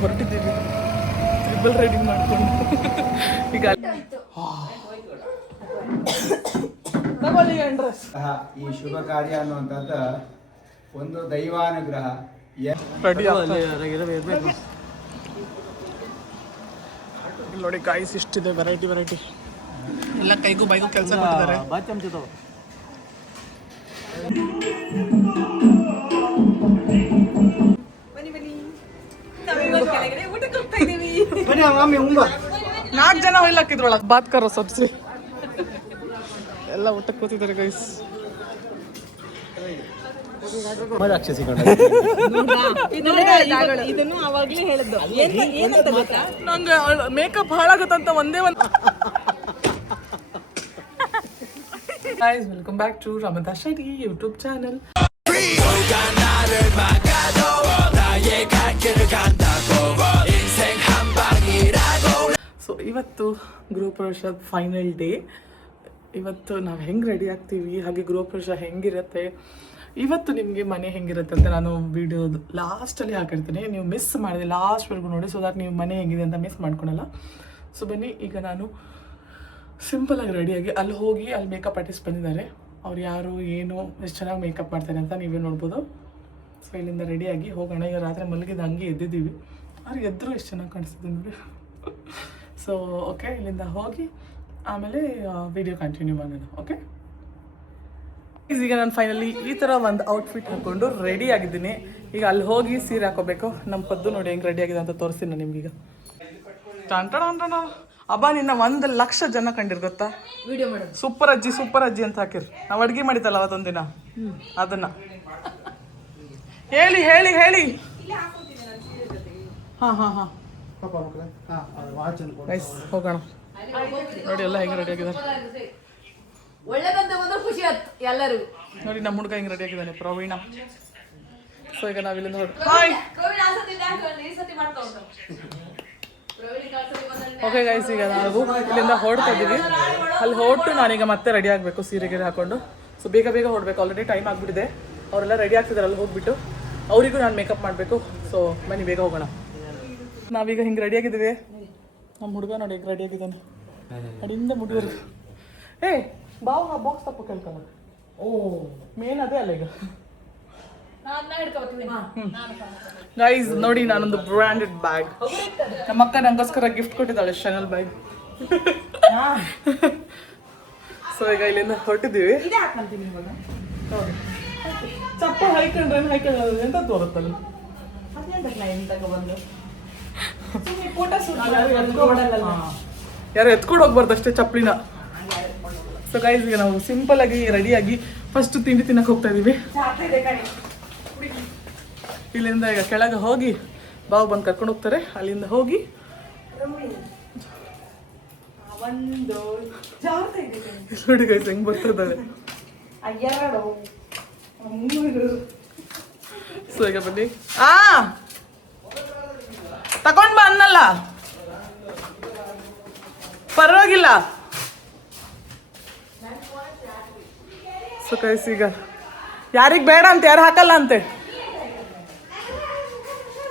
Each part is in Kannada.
ಹೊರಟಿದ್ದೀವಿ ಟ್ರಿಬಲ್ ರೈಡಿಂಗ್ ಮಾಡ್ಕೊಂಡು ಈಗ ತಗೊಳ್ಳಿ ಡ್ರೆಸ್. ಈ ಶುಭ ಕಾರ್ಯ ಅನ್ನುವಂಥದ್ದು ಒಂದು ದೈವಾನುಗ್ರಹ. ನೋಡಿ ಗಾಯ್ಸ್ ಇಷ್ಟಿದೆ ವೆರೈಟಿ ಎಲ್ಲ ಕೈಗೂ ಬೈಗೂ ಕೆಲಸ ಕೊಟ್ಟಿದ್ದಾರೆ. ನಾಲ್ಕು ಜನ ಹೊಯ್ಲಾಕಿದ್ರೊಳಗೆ ಬಾತ್ ಕರೋ ಸಬ್ಸಿ ಎಲ್ಲ ಊಟಕ್ಕೆ ಕೂತಿದ್ದಾರೆ ಗೈಸ್. ಇದನ್ನು ಅವಾಗ್ಲೇ ಹೇಳಿದ್ದು ನಂಗೆ ಮೇಕಪ್ ಹಾಳಾಗುತ್ತಂತ ಒಂದೇ ಒಂದು. Guys, welcome back to Ramada Shetty YouTube channel. So ಇವತ್ತು ಗೃಹಪ್ರವೇಶ ಫೈನಲ್ ಡೇ. ಇವತ್ತು ನಾವು ಹೆಂಗೆ ರೆಡಿ ಆಗ್ತೀವಿ, ಹಾಗೆ ಗೃಹಪ್ರವೇಶ ಹೆಂಗಿರುತ್ತೆ, ಇವತ್ತು ನಿಮಗೆ ಮನೆ ಹೆಂಗಿರುತ್ತೆ ಅಂತ ನಾನು ವಿಡಿಯೋ ಲಾಸ್ಟಲ್ಲಿ ಹಾಕಿರ್ತೀನಿ. ನೀವು ಮಿಸ್ ಮಾಡಿದೆ ಲಾಸ್ಟ್ವರೆಗೂ ನೋಡಿ, ಸೊ ದಟ್ ನೀವು ಮನೆ ಹೆಂಗಿದೆ ಅಂತ ಮಿಸ್ ಮಾಡ್ಕೊಳಲ್ಲ. ಸೊ ಬನ್ನಿ, ಈಗ ನಾನು ಸಿಂಪಲಾಗಿ ರೆಡಿಯಾಗಿ ಅಲ್ಲಿ ಹೋಗಿ ಅಲ್ಲಿ ಮೇಕಪ್ ಆರ್ಟಿಸ್ಟ್ ಬಂದಿದ್ದಾರೆ. ಅವ್ರು ಯಾರು ಏನು ಎಷ್ಟು ಚೆನ್ನಾಗಿ ಮೇಕಪ್ ಮಾಡ್ತಾರೆ ಅಂತ ನೀವೇ ನೋಡ್ಬೋದು. ಸೊ ಇಲ್ಲಿಂದ ರೆಡಿಯಾಗಿ ಹೋಗೋಣ. ಈಗ ರಾತ್ರಿ ಮಲಗಿದ ಹಂಗೆ ಎದ್ದಿದ್ದೀವಿ, ಅವ್ರು ಎದ್ದರೂ ಎಷ್ಟು ಚೆನ್ನಾಗಿ ಕಾಣಿಸ್ತಿದೆ ನೋಡಿ. ಸೊ ಓಕೆ, ಇಲ್ಲಿಂದ ಹೋಗಿ ಆಮೇಲೆ ವಿಡಿಯೋ ಕಂಟಿನ್ಯೂ ಮಾಡೋಣ. ಓಕೆ, ಈಗ ನಾನು ಫೈನಲಿ ಈ ಥರ ಒಂದು ಔಟ್ಫಿಟ್ ಹಾಕ್ಕೊಂಡು ರೆಡಿ ಆಗಿದ್ದೀನಿ. ಈಗ ಅಲ್ಲಿ ಹೋಗಿ ಸೀರೆ ಹಾಕೋಬೇಕು. ನಮ್ಮ ಪದ್ದು ನೋಡಿ ಹೆಂಗೆ ರೆಡಿ ಆಗಿದೆ ಅಂತ ತೋರಿಸ್ತೀನಿ ನಾನು ನಿಮ್ಗೀಗ. ಟಂಟಣ ಅಬ್ಬ, ನಿನ್ನ 1,00,000 ಜನ ಕಂಡಿರ್ ಗೊತ್ತಾ ವಿಡಿಯೋ ಮಾಡೋದು. ಸೂಪರ್ ಅಜ್ಜಿ ಅಂತ ಹಾಕಿರಿ. ನಾವು ಅಡುಗೆ ಮಾಡಿದ್ದಲ್ಲ ಅವತ್ತೊಂದಿನ, ಅದನ್ನ ಹೇಳಿ ಹಾಂ ನೈಸ್. ಹೋಗೋಣ. ನೋಡಿ ಎಲ್ಲ ಹೆಂಗೆ ರೆಡಿ ಆಗಿದ್ದಾರೆ ನೋಡಿ. ನಮ್ಮ ಹುಡುಗ ಹೆಂಗೆ ರೆಡಿ ಆಗಿದ್ದಾನೆ, ಪ್ರವೀಣ. ಸೊ ಈಗ ನಾವಿಲ್ಲಿಂದ ಹಾಯ್ ಓಕೆ ಗೈಸ್, ಈಗ ನಾವು ಇಲ್ಲಿಂದ ಹೊರಡ್ತಾ ಇದ್ದೀವಿ. ಅಲ್ಲಿ ಹೊರಟು ನಾನೀಗ ಮತ್ತೆ ರೆಡಿ ಆಗಬೇಕು ಸೀರೆ ಹಾಕೊಂಡು. ಸೊ ಬೇಗ ಹೊರಡ್ಬೇಕು, ಆಲ್ರೆಡಿ ಟೈಮ್ ಆಗಿಬಿಟ್ಟಿದೆ. ಅವರೆಲ್ಲ ರೆಡಿ ಆಗ್ತಿದ್ದಾರೆ ಅಲ್ಲಿ ಹೋಗ್ಬಿಟ್ಟು. ಅವರಿಗೂ ನಾನು ಮೇಕಪ್ ಮಾಡಬೇಕು. ಸೊ ಬನ್ನಿ ಬೇಗ ಹೋಗೋಣ. ನಾವೀಗ ಹಿಂಗೆ ರೆಡಿ ಆಗಿದ್ದೀವಿ. ನಮ್ಮ ಹುಡುಗ ನೋಡಿ ಈಗ ರೆಡಿ ಆಗಿದ್ದಾನೆ, ಅಡಿಂದ ಮುಡಿಯೋರು. ಬಾಕ್ಸ್ ತಪ್ಪು ಕೇಳ್ಕೊಳ್ಳೋದು. ಮೇನ್ ಅದೇ ಅಲ್ಲ ಈಗ. ಗೈಸ್ ನೋಡಿ, ನಾನೊಂದು ಬ್ರ್ಯಾಂಡೆಡ್ ಬ್ಯಾಗ್, ನಮ್ಮ ಅಕ್ಕ ನಂಗೋಸ್ಕರ ಗಿಫ್ಟ್ ಕೊಟ್ಟಿದ್ದಾಳೆ, ಶನಲ್ ಬ್ಯಾಗ್. ಸೊ ಈಗ ಇಲ್ಲಿಂದ ಹೊರಟಿದ್ದೀವಿ. ಚಪ್ಪಲ್ ಹೈಕೊಂಡ್ರೆ ಎಂತ ತೋರುತ್ತಲ್ಲ. ಯಾರು ಎತ್ಕೊಂಡು ಹೋಗ್ಬಾರ್ದು ಅಷ್ಟೇ ಚಪ್ಪಲಿನ. ಸೊ ಗೈಸ್, ಈಗ ನಾವು ಸಿಂಪಲ್ ಆಗಿ ರೆಡಿಯಾಗಿ ಫಸ್ಟ್ ತಿಂಡಿ ತಿನ್ನಕ್ಕೆ ಹೋಗ್ತಾ ಇದೀವಿ. ಇಲ್ಲಿಂದ ಈಗ ಕೆಳಗೆ ಹೋಗಿ ಬಾವು ಬಂದು ಕರ್ಕೊಂಡು ಹೋಗ್ತಾರೆ. ಅಲ್ಲಿಂದ ಹೋಗಿ ನೋಡಿ ಗೈಸ್ ಹೆಂಗ್ ಬರ್ತಿದ್ದಾಳೆ. ಸೊ ಈಗ ಬನ್ನಿ. ತಕೊಂಡ್ ಬಾ ಅನ್ನಲ್ಲ, ಪರವಾಗಿಲ್ಲ. ಸೊ ಗೈಸ್, ಈಗ ಯಾರಿಗೆ ಬೇಡ ಅಂತ ಯಾರು ಹಾಕಲ್ಲ ಅಂತೆ.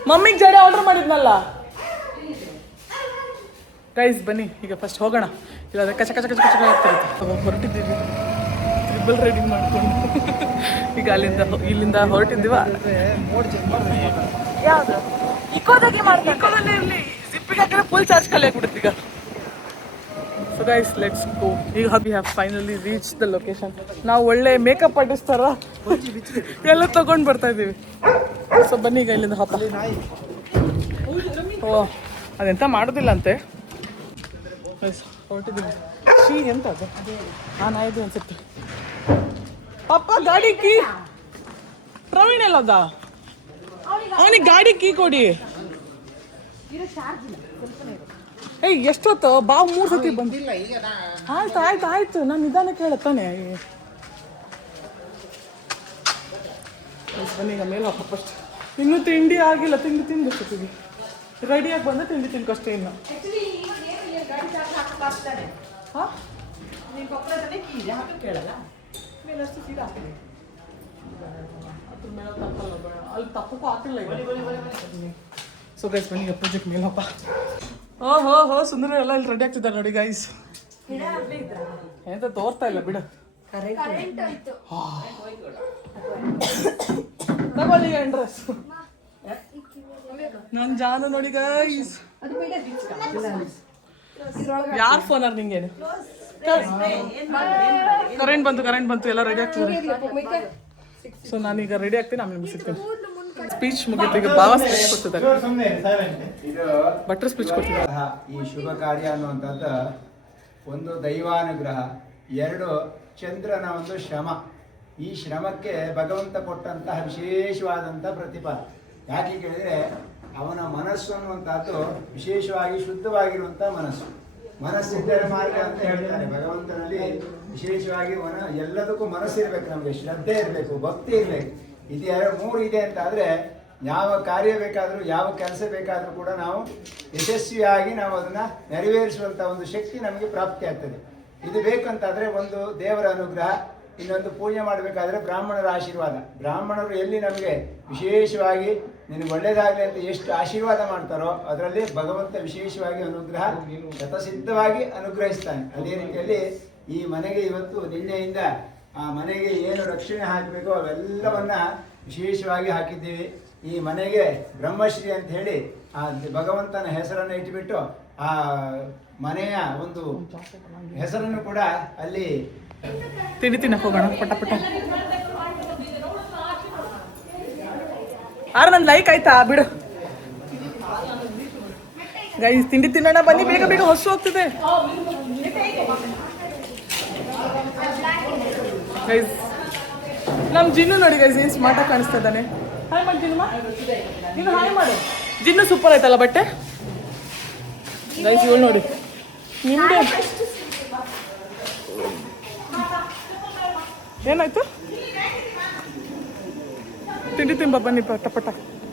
ಮಮ್ಮಿಗೆ ಜಡೆ ಆರ್ಡರ್ ಮಾಡಿದ್ನಲ್ಲ. ಗೈಸ್ ಬನ್ನಿ, ಈಗ ಫಸ್ಟ್ ಹೋಗೋಣ. ಇಲ್ಲ ಕಚ ಹೊರಟಿದ್ದೀವಿ ಟ್ರಿಬಲ್ ರೈಡಿಂಗ್ ಮಾಡ್ಕೊಂಡು. ಈಗ ಇಲ್ಲಿಂದ ಹೊರಟಿದ್ದೀವ. ಯಾವುದು ಇಕೋದಾಗೆ ಇಕೋದಲ್ಲೇ ಇರಲಿ, ಜಿಪ್ಪಿಗೆ ಹಾಕಿದ್ರೆ ಫುಲ್ ಚಾರ್ಜ್ ಖಾಲಿ ಆಗ್ಬಿಡುತ್ತೆ ಈಗ. So guys let's go. ಈಗ we have finally reach the location. ನಾವು ಒಳ್ಳೆ ಮೇಕಪ್ ಆರ್ಟಿಸ್ಟ್ ಥರ ಎಲ್ಲ ತಗೊಂಡು ಬರ್ತಾ ಇದ್ದೀವಿ. ಸೊ ಬನ್ನಿ ಈಗ ಇಲ್ಲಿಂದ ಹಬ್ಬ. ಓ ಅದೆಂತ ಮಾಡೋದಿಲ್ಲ ಅಂತೆ. ಹೊರಟಿದ್ದೀವಿ. ಎಂತ ಅದು? ನಾಯಿದು ಅನ್ಸುತ್ತೆ. ಪಪ್ಪ ಗಾಡಿ ಕೀ ಪ್ರವೀಣ್ ಎಲ್ಲದ? ಅವನಿಗೆ ಗಾಡಿ ಕೀ ಕೊಡಿ. ಎಷ್ಟೊತ್ತು ಬಾ, 3 ಸತಿ ಬಂದಿಲ್ಲ. ಆಯ್ತು ನಾನು ನಿಧಾನಕ್ಕೆ ಹೇಳತ್ತಾನೆ. ಬನ್ನಿ ಈಗ ಮೇಲೆ ಹಾಕೋ ಫಸ್ಟ್. ಇನ್ನೂ ತಿಂಡಿ ಆಗಿಲ್ಲ, ತಿಂದು ಎಷ್ಟೊತ್ತಿಗೆ ರೆಡಿಯಾಗಿ ಬಂದರೆ ತಿಂಡಿ ತಿನ್ಕಷ್ಟೇ. ಇನ್ನು ಹಾಂ ಕೇಳಲ್ಲ ಮೇಲೆ ಅಷ್ಟು ಸೀದಾ ಹಾಕಿದೆ. ಅದ್ರ ಮೇಲೆ ತಪ್ಪಲ್ಲ, ಅಲ್ಲಿ ತಪ್ಪಕ್ಕೂ ಹಾಕಿಲ್ಲ. ಸೊ ಗೈಸ್ ಬನ್ನಿ ಪ್ರೊಜೆಕ್ಟ್ ಮೇಲೆ ಹೋಪ ಹೋ ಸುಂದರ ಎಲ್ಲ ಇಲ್ಲಿ ರೆಡಿ ಆಗ್ತಿದ್ದಾರೆ ನೋಡಿ ಗೈಸ್. ಎಂತ ತೋರ್ತಾ ಇಲ್ಲ ಬಿಡು. ತಗೊಳ್ಳಿ ಡ್ರೆಸ್ ನನ್ ಜಾನು ನೋಡಿ ಗೈಸ್. ಯಾರ್ ಫೋನ್ ನಿಂಗೇನು? ಕರೆಂಟ್ ಬಂತು ಎಲ್ಲ ರೆಡಿ ಆಗ್ತಿದ್ದಾರೆ. ಸೊ ನಾನೀಗ ರೆಡಿ ಆಗ್ತೀನಿ, ಆಮೇಲೆ ಸಿಗ್ತೀನಿ. ಸ್ಪೀಚ್ ಮುಗಿತು, ಈಗ ಭಾವ ಸ್ಪೀಚ್ ಕೊಡ್ತಿದ್ದಾರೆ, ಭಟ್ರು ಸ್ಪೀಚ್ ಕೊಡ್ತಿದ್ದಾರೆ. ಈ ಶುಭ ಕಾರ್ಯ ಅನ್ನುವಂಥದ್ದು ಒಂದು ದೈವಾನುಗ್ರಹ, ಎರಡು ಚಂದ್ರನ ಒಂದು ಶ್ರಮ. ಈ ಶ್ರಮಕ್ಕೆ ಭಗವಂತ ಕೊಟ್ಟಂತಹ ವಿಶೇಷವಾದಂಥ ಪ್ರತಿಫಲ. ಯಾಕೆ ಕೇಳಿದರೆ ಅವನ ಮನಸ್ಸು ಅನ್ನುವಂಥದ್ದು ವಿಶೇಷವಾಗಿ ಶುದ್ಧವಾಗಿರುವಂಥ ಮನಸ್ಸಿದ್ದರೆ ಮಾರ್ಗ ಅಂತ ಹೇಳ್ತಾರೆ. ಭಗವಂತನಲ್ಲಿ ವಿಶೇಷವಾಗಿ ಎಲ್ಲದಕ್ಕೂ ಮನಸ್ಸಿರ್ಬೇಕು, ನಮಗೆ ಶ್ರದ್ಧೆ ಇರಬೇಕು, ಭಕ್ತಿ ಇರಬೇಕು. ಇದು ಮೂರು ಇದೆ ಅಂತ ಆದರೆ ಯಾವ ಕಾರ್ಯ ಬೇಕಾದರೂ, ಯಾವ ಕೆಲಸ ಬೇಕಾದರೂ ಕೂಡ ನಾವು ಯಶಸ್ವಿಯಾಗಿ ನಾವು ಅದನ್ನು ನೆರವೇರಿಸುವಂಥ ಒಂದು ಶಕ್ತಿ ನಮಗೆ ಪ್ರಾಪ್ತಿ ಆಗ್ತದೆ. ಇದು ಬೇಕಂತಾದರೆ ಒಂದು ದೇವರ ಅನುಗ್ರಹ, ಇನ್ನೊಂದು ಪೂಜೆ ಮಾಡಬೇಕಾದ್ರೆ ಬ್ರಾಹ್ಮಣರ ಆಶೀರ್ವಾದ. ಬ್ರಾಹ್ಮಣರು ಎಲ್ಲಿ ನಮಗೆ ವಿಶೇಷವಾಗಿ ನಿನಗೆ ಒಳ್ಳೆಯದಾಗಲಿ ಅಂತ ಎಷ್ಟು ಆಶೀರ್ವಾದ ಮಾಡ್ತಾರೋ ಅದರಲ್ಲಿ ಭಗವಂತ ವಿಶೇಷವಾಗಿ ಅನುಗ್ರಹ ಶತಸಿದ್ಧವಾಗಿ ಅನುಗ್ರಹಿಸ್ತಾನೆ. ಅದೇ ರೀತಿಯಲ್ಲಿ ಈ ಮನೆಗೆ ಇವತ್ತು ನಿನ್ನೆಯಿಂದ ಆ ಮನೆಗೆ ಏನು ರಕ್ಷಣೆ ಹಾಕಬೇಕೋ ಅವೆಲ್ಲವನ್ನ ವಿಶೇಷವಾಗಿ ಹಾಕಿದ್ದೀವಿ. ಈ ಮನೆಗೆ ಬ್ರಹ್ಮಶ್ರೀ ಅಂತ ಹೇಳಿ ಆ ಭಗವಂತನ ಹೆಸರನ್ನು ಇಟ್ಟುಬಿಟ್ಟು ಆ ಮನೆಯ ಒಂದು ಹೆಸರನ್ನು ಕೂಡ ಅಲ್ಲಿ ತಿನ್ನಕ್ಕೆ ಹೋಗೋಣ ಪಟ ಪಟ. ನನ್ನ ಲೈಕ್ ಆಯ್ತಾ ಬಿಡು ಗೈಸ್. ತಿಂಡಿ ತಿನ್ನೋಣ ಬನ್ನಿ, ಬೇಗ ಬೇಗ ಹೊಸ ಹೋಗ್ತಿದೆ ಗೈಸ್. ನಮ್ ಜಿನ್ನು ನೋಡಿ ಗೈಸ್, ಏನ್ ಸ್ಮಾರ್ಟ್ ಆಗಿ ಕಾಣಿಸ್ತಾ ಇದ್ದಾನೆ. ಹಾಯ್ ಮಾಡಿ ಜಿನ್ನು, ನೀನು ಹಾಯ್ ಮಾಡು. ಜಿನ್ನು ಸೂಪರ್ ಆಯ್ತಲ್ಲ ಬಟ್ಟೆ ಗೈಸ್. ಇವಳು ನೋಡಿ ನಿಮ್ದೆ ಏನಾಯ್ತು? ತಿಂಡಿ ತಿಂಬ ಬನ್ನಿ ಪಟ ಪಟ.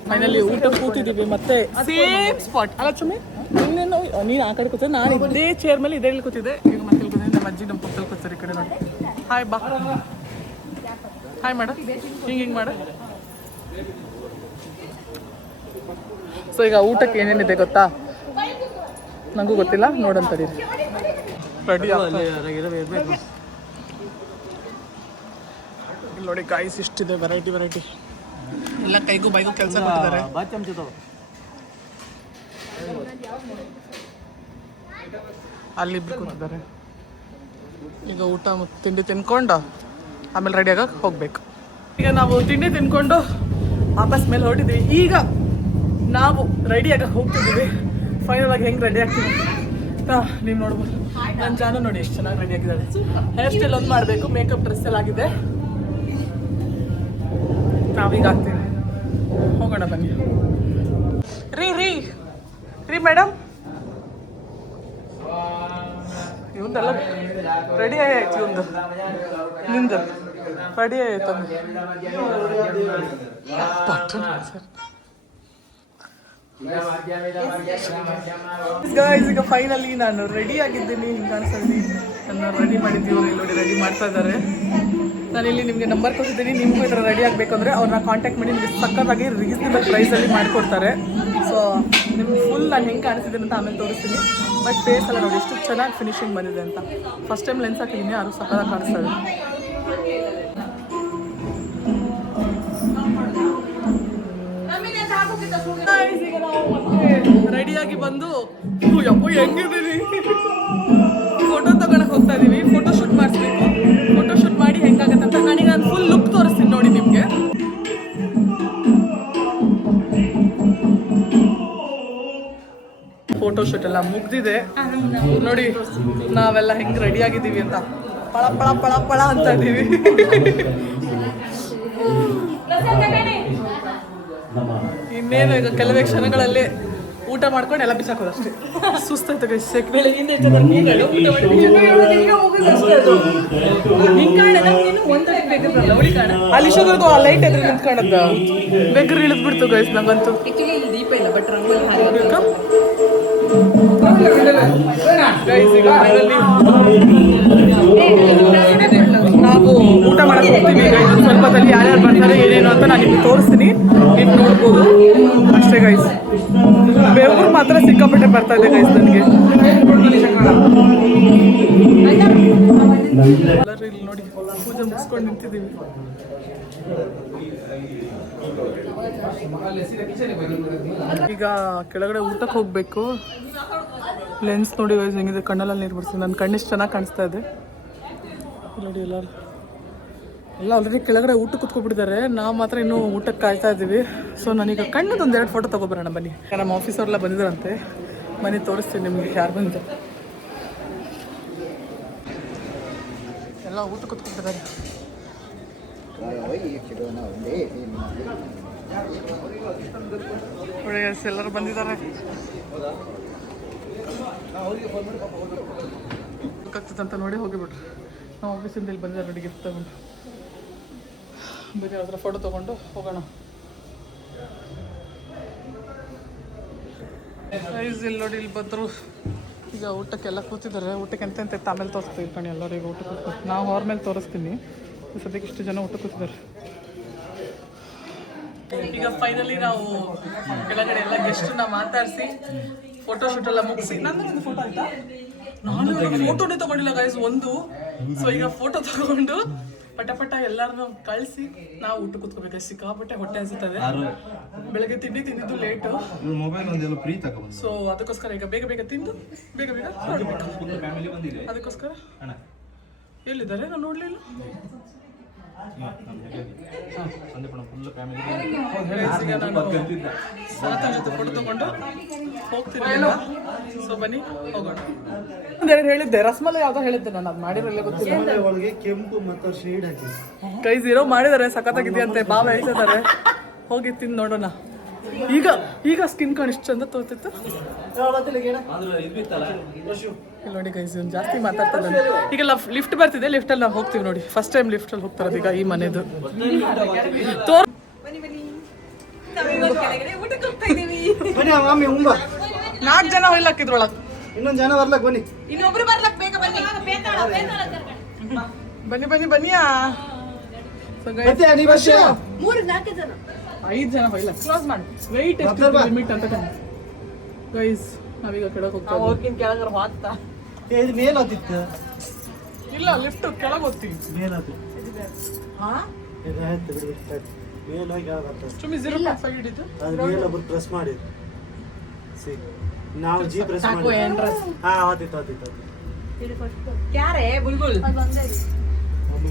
ಫೈನಲಿ ಊಟ ಕೂತಿದ್ದೀವಿ ಮತ್ತೆ ಸೇಮ್ ಸ್ಪಾಟ್ ಅಲ್ಲ ಚುಮ್ಮಿ. ಇನ್ನೇನು ನೀನು ಆ ಕಡೆ ಕೂತಿದ್ದೆ, ನಾನು ಇದೇ ಚೇರ್ ಮೇಲೆ ಇದೇ ಕೂತಿದ್ದೆ. ಈಗ ಮತ್ತೆ ಕೂತಿದ್ದೆ, ನಮ್ಮ ಅಜ್ಜಿ ನಮ್ಮ ಪಕ್ಕದಲ್ಲಿ ಕೂತಾರೆ ಈ ಕಡೆ ನೋಡಿ. ಹಾಯ್ ಬಾ, ಹಾಯ್ ಮಾಡ, ಹಿಂಗೆ ಮಾಡ. ಸೊ ಈಗ ಊಟಕ್ಕೆ ಏನೇನಿದೆ ಗೊತ್ತಾ? ನನಗೂ ಗೊತ್ತಿಲ್ಲ, ನೋಡಂತಡಿ. ರೆಡಿ ನೋಡಿ ಗಾಯ್ಸ್, ಇಷ್ಟಿದೆ ವೆರೈಟಿ ಎಲ್ಲ. ಕೈಗೂ ಬೈಗೂ ಕೆಲಸ ಕೊಟ್ಟಿದ್ದಾರೆ. ಅಲ್ಲಿ ಇಬ್ರು ಕೂತಿದ್ದಾರೆ. ಈಗ ಊಟ ಮತ್ತು ತಿಂಡಿ ತಿನ್ಕೊಂಡು ಆಮೇಲೆ ರೆಡಿ ಆಗಕ್ಕೆ ಹೋಗ್ಬೇಕು. ಈಗ ನಾವು ತಿಂಡಿ ತಿನ್ಕೊಂಡು ವಾಪಸ್ ಮೇಲೆ ಹೊರಟಿದ್ದೀವಿ. ಈಗ ನಾವು ರೆಡಿ ಆಗಕ್ಕೆ ಹೋಗ್ತಿದ್ದೀವಿ. ಫೈನಲ್ ಆಗಿ ಹೆಂಗೆ ರೆಡಿ ಆಗ್ತೀವಿ ಅಂತ ನೀವು ನೋಡ್ಬೋದು. ನನ್ನ ಜಾನು ನೋಡಿ ಎಷ್ಟು ಚೆನ್ನಾಗಿ ರೆಡಿ ಆಗಿದ್ದಾಳೆ. ಹೇರ್ ಸ್ಟೈಲ್ ಒಂದು ಮಾಡಬೇಕು, ಮೇಕಪ್ ಡ್ರೆಸ್ ಎಲ್ಲ ಆಗಿದೆ. ನಾವೀಗ ಆಗ್ತೀವಿ, ಹೋಗೋಣ ಬನ್ನಿ. ರೀ ಮೇಡಮ್, ಇವಂದೆಲ್ಲ ರೆಡಿ ಆಯ್ತು. ಇವಂದು ನಿಂದು ರೆಡಿ ಆಯ್ತು. ಈಗ ಫೈನಲಿ ನಾನು ರೆಡಿ ಆಗಿದ್ದೀನಿ. ಹಿಂಗೆ ಕಾಣಿಸ್ತೀನಿ, ನನ್ನ ರೆಡಿ ಮಾಡಿದ್ದೀವಿ. ಇವ್ರು ನೋಡಿ ರೆಡಿ ಮಾಡ್ತಾ ಇದ್ದಾರೆ. ನಾನಿಲ್ಲಿ ನಿಮಗೆ ನಂಬರ್ ಕೊಟ್ಟಿದ್ದೀನಿ. ನಿಮಗೂ ಈ ಥರ ರೆಡಿ ಆಗಬೇಕಂದ್ರೆ ಅವ್ರನ್ನ ಕಾಂಟ್ಯಾಕ್ಟ್ ಮಾಡಿ ನಿಮಗೆ ಸಕ್ಕತ್ತಾಗಿ ರೀಸನೇಬಲ್ ಪ್ರೈಸಲ್ಲಿ ಮಾಡಿಕೊಡ್ತಾರೆ. ಸೊ ನಿಮ್ಗೆ ಫುಲ್ ನಾನು ಹೆಂಗೆ ಕಾಣಿಸ್ತಿದ್ದೀನಿ ಅಂತ ಆಮೇಲೆ ತೋರಿಸ್ತೀನಿ. ಬಟ್ ಫೇಸ್ ಎಲ್ಲ ನೋಡಿ ಎಷ್ಟು ಚೆನ್ನಾಗಿ ಫಿನಿಶಿಂಗ್ ಬಂದಿದೆ ಅಂತ. ಫಸ್ಟ್ ಟೈಮ್ ಲೆನ್ಸ್ ಹಾಕಿದ್ದೀನಿ, ಅದು ಸಕ್ಕತ್ತಾಗಿ ಕಾಣಿಸ್ತದೆ. ಈಗ ನಾವು ಮತ್ತೆ ರೆಡಿಯಾಗಿ ಬಂದು ಯಪ್ಪು ಹೆಂಗಿದ್ದೀನಿ ಫೋಟೋ ತಗೊಳಕ್ ಹೋಗ್ತಾ ಇದೀವಿ. ಫೋಟೋ ಶೂಟ್ ಮಾಡಿಸ್ಬೇಕು. ಫೋಟೋ ಶೂಟ್ ಮಾಡಿ ಹೆಂಗಾಗತ್ತೆ ಅಂತ ನನಗೆ ನಾನು ಫುಲ್ ಲುಕ್ ತೋರಿಸ್ತೀನಿ ನೋಡಿ ನಿಮಗೆ. ಫೋಟೋ ಶೂಟ್ ಎಲ್ಲ ಮುಗ್ದಿದೆ ನೋಡಿ. ನಾವೆಲ್ಲ ಹೆಂಗೆ ರೆಡಿ ಆಗಿದ್ದೀವಿ ಅಂತ ಪಳ ಪಳ ಪಳ ಪಳ ಅಂತ ಇದೀವಿ. ಇನ್ನೇನು ಈಗ ಕೆಲವೇ ಕ್ಷಣಗಳಲ್ಲಿ ಊಟ ಮಾಡ್ಕೊಂಡು ಎಲ್ಲ ಬಿಸಾಕೋದು ಅಷ್ಟೇ. ಸುಸ್ತಾಯ್ತು ಅಲ್ಲಿ ಶುಗರ್ಗೂ ಆ ಲೈಟ್ ಎದುರು ನಿಂತ್ಕೊಂಡದ್ದು ಬೆಗ್ರು ಇಳಿದ್ಬಿಡ್ತು ಗೈಸ್. ನಂಗಂತೂ ದೀಪ ಇಲ್ಲ, ಬಟ್ ನಾವು ಊಟ ಮಾಡಕ್ಕೆ ಹೋಗ್ತೀವಿ. ಸ್ವಲ್ಪದಲ್ಲಿ ಯಾರ್ಯಾರು ಬರ್ತಾರೆ ಏನೇನು ಅಂತ ನಾನು ನಿಮ್ಗೆ ತೋರಿಸ್ತೀನಿ. ನೀವು ನೋಡ್ಬೋದು ಅಷ್ಟೇ ಗೈಸ್. ಬೆವರು ಮಾತ್ರ ಸಿಕ್ಕಾಪಟ್ಟೆ ಬರ್ತಾ ಇದೆ ಗೈಸ್ ನನಗೆ. ಎಲ್ಲರೂ ಇಲ್ಲಿ ನೋಡಿ ಪೂಜೆ ಮುಗಿಸ್ಕೊಂಡು ನಿಂತಿದ್ದೀವಿ. ಈಗ ಕೆಳಗಡೆ ಊಟಕ್ಕೆ ಹೋಗಬೇಕು. ಲೆನ್ಸ್ ನೋಡಿ ಗೈಸ್ ಹೆಂಗಿದೆ, ಕಣ್ಣಲ್ಲಿ ನೀರು ಬಿಡ್ತೀನಿ. ನನ್ನ ಕಣ್ಣಿಷ್ಟು ಚೆನ್ನಾಗಿ ಕಾಣಿಸ್ತಾ ಇದೆ ನೋಡಿ. ಎಲ್ಲ ಆಲ್ರೆಡಿ ಕೆಳಗಡೆ ಊಟಕ್ಕೆ ಕುತ್ಕೊಬಿಟ್ಟಿದ್ದಾರೆ, ನಾವು ಮಾತ್ರ ಇನ್ನೂ ಊಟಕ್ಕೆ ಕಾಯ್ತಾ ಇದ್ದೀವಿ. ಸೊ ನಾನೀಗ ಕಣ್ಣದು ಒಂದೆರಡು ಫೋಟೋ ತೊಗೊಬರೋಣ ಬನ್ನಿ. ನಮ್ಮ ಆಫೀಸವ್ರೆಲ್ಲ ಬಂದಿದ್ದಾರಂತೆ, ಮನೆ ತೋರಿಸ್ತೀನಿ ನಿಮಗೆ ಯಾರು ಬಂದು. ಎಲ್ಲ ಊಟಕ್ಕೆ ಕುತ್ಕೊಬಿಟ್ಟಿದ್ದಾರೆ. ಎಲ್ಲರೂ ಬಂದಿದ್ದಾರೆ. ಆಗ್ತದಂತ ನೋಡಿ ಹೋಗಿಬಿಟ್ರು. ನಾವು ಆಫೀಸಿಂದ ಇಲ್ಲಿ ಬಂದಿದ್ದಾರೆ ನೋಡಿ, ಗಿಫ್ಟ್ ತಗೊಂಡು. ಬರೀ ಅದರ ಫೋಟೋ ತೊಗೊಂಡು ಹೋಗೋಣ. ಇಲ್ಲಿ ನೋಡಿ ಇಲ್ಲಿ ಬಂದರು. ಈಗ ಊಟಕ್ಕೆಲ್ಲ ಕೂತಿದ್ದಾರೆ. ಊಟಕ್ಕೆ ಎಂತೆಂತ ಆಮೇಲೆ ತೋರಿಸ್ತೀವಿ ಕಣಿ. ಎಲ್ಲರೂ ಈಗ ಊಟಕ್ಕೆ ಕೂತ್ಕೊಂಡು ನಾವು ಅವ್ರ ಮೇಲೆ ತೋರಿಸ್ತೀನಿ. ಸದ್ಯಕ್ಕೆ ಇಷ್ಟು ಜನ ಊಟಕ್ಕೆ ಕೂತಿದ್ದಾರೆ. ಈಗ ಫೈನಲಿ ನಾವು ಕೆಳಗಡೆ ಎಲ್ಲ ಗೆಸ್ಟನ್ನ ಮಾತಾಡಿಸಿ ಫೋಟೋ ಶೂಟ್ ಎಲ್ಲ ಮುಗಿಸಿ ನಂದು ಫೋಟೋ ಆಯ್ತಾ. ನಾನು ಫೋಟೋನೇ ತಗೊಂಡಿಲ್ಲ ಗೈಸ್ ಒಂದು. ಸೊ ಈಗ ಫೋಟೋ ತಗೊಂಡು ಪಟ ಎಲ್ಲಾರನ್ನೂ ಕಳಿಸಿ ನಾವು ಊಟ ಕೂತ್ಕೋಬೇಕು. ಸಿಕ್ಕಾಪಟ್ಟೆ ಹೊಟ್ಟೆ ಅನ್ಸುತ್ತದೆ. ಬೆಳಗ್ಗೆ ತಿಂದಿದ್ದು ಲೇಟು. ಸೊ ಅದಕ್ಕೋಸ್ಕರ ಈಗ ಬೇಗ ತಿಂದು ಬೇಗ ಹೊರಡ್ಬೇಕು. ಅದಕ್ಕೋಸ್ಕರ ಎಲ್ಲಿದ್ದಾರೆ ನಾನು ನೋಡ್ಲಿಲ್ಲ. ಈಗ ನಾನು ಸಾತನ ಜೊತೆ ಫೋಟೋ ತಗೊಂಡು ಹೋಗ್ತೀನಿ. ಸೊ ಬನ್ನಿ ಹೋಗೋಣ. ಒಂದೆರಡು ಹೇಳಿದ್ದೆ, ರಸಮಲೈ ಯಾವ್ದೋ ಹೇಳಿದ್ದೆ ನಾನು, ಅದು ಮಾಡಿರಲ್ಲ ಗೊತ್ತಿಲ್ಲ. ಒಳಗೆ ಕೆಂಪು ಮತ್ತು ಶೇಡ್ ಹಾಕಿ ಕೈ ಜೀರೋ ಮಾಡಿದ್ದಾರೆ, ಸಖತ್ತಾಗಿದೆಯಂತೆ. ಬಾವ ಹೇಳ್ತಿದ್ದಾರೆ, ಹೋಗಿ ತಿಂದು ನೋಡೋಣ. ಈಗ ಸ್ಕಿನ್ ಕಾಣ್ ಇಷ್ಟು ಚಂದ ತೋರ್ತಿತ್ತು. ನೋಡಿ ಗೈಸ್ ಜಾಸ್ತಿ ಮಾತಾಡ್ತಾರೆ. ಈಗ ಲಿಫ್ಟ್ ಬರ್ತಿದೆ, ಲಿಫ್ಟಲ್ಲಿ ನಾವು ಹೋಗ್ತೀವಿ ನೋಡಿ. ಫಸ್ಟ್ ಟೈಮ್ ಲಿಫ್ಟಲ್ಲಿ ಹೋಗ್ತಾರದು ಈಗ ಈ ಮನೆದು. ತೋರ್ 4 ಜನ ಹೊಯ್ಲಾಕಿದ್ರೊಳಗೆ. ಇನ್ನೊಂದು ಜನ ಬರ್ಲಕ್ ಬನ್ನಿ. ಇನ್ನೊಬ್ರು ಬರ್ಲಕ್ ಬೇಗ ಬನ್ನಿ. ಬನ್ನಿಯಾ. 3-4 ಜನ 5 ಜನ ಹೊಯ್ಲಾಕ್. ಕ್ಲೋಸ್ ಮಾಡಿ. ವೆಯ್ಟ್ ಎಷ್ಟು ಲಿಮಿಟ್ ಅಂತ ಗೈಸ್. ನಾವೀಗ ಕೆಳಗೆ ಹೋಗ್ತಾ ಹೋಗ್ತೀನಿ. ಕೆಳಗರ ಹೋಗ್ತಾ ಇದು ಮೇಲ್ ಹತ್ತಿತ್ತು. ಇಲ್ಲ ಲಿಫ್ಟ್ ಕೆಳಗೆ ಹೋಗ್ತೀವಿ. ಮೇಲ್ ಹತ್ತಿ ಇದು ಆಯ್ತು ಬಿಡಿ. ಮೇಲ್ ಹೋಗಿ ಸುಮ್ಮನೆ 0.5 ಹಿಡಿದು ಅದು ಮೇಲ್ ಒಬ್ರು ಪ್ರೆಸ್ ಮಾಡಿ ನಾವು ಜಿ ಪ್ರೆಸ್ ಮಾಡಿ. ಹಾ ಹತ್ತಿತ್ತು. ಯಾರೇ ಬುಲ್ಬುಲ್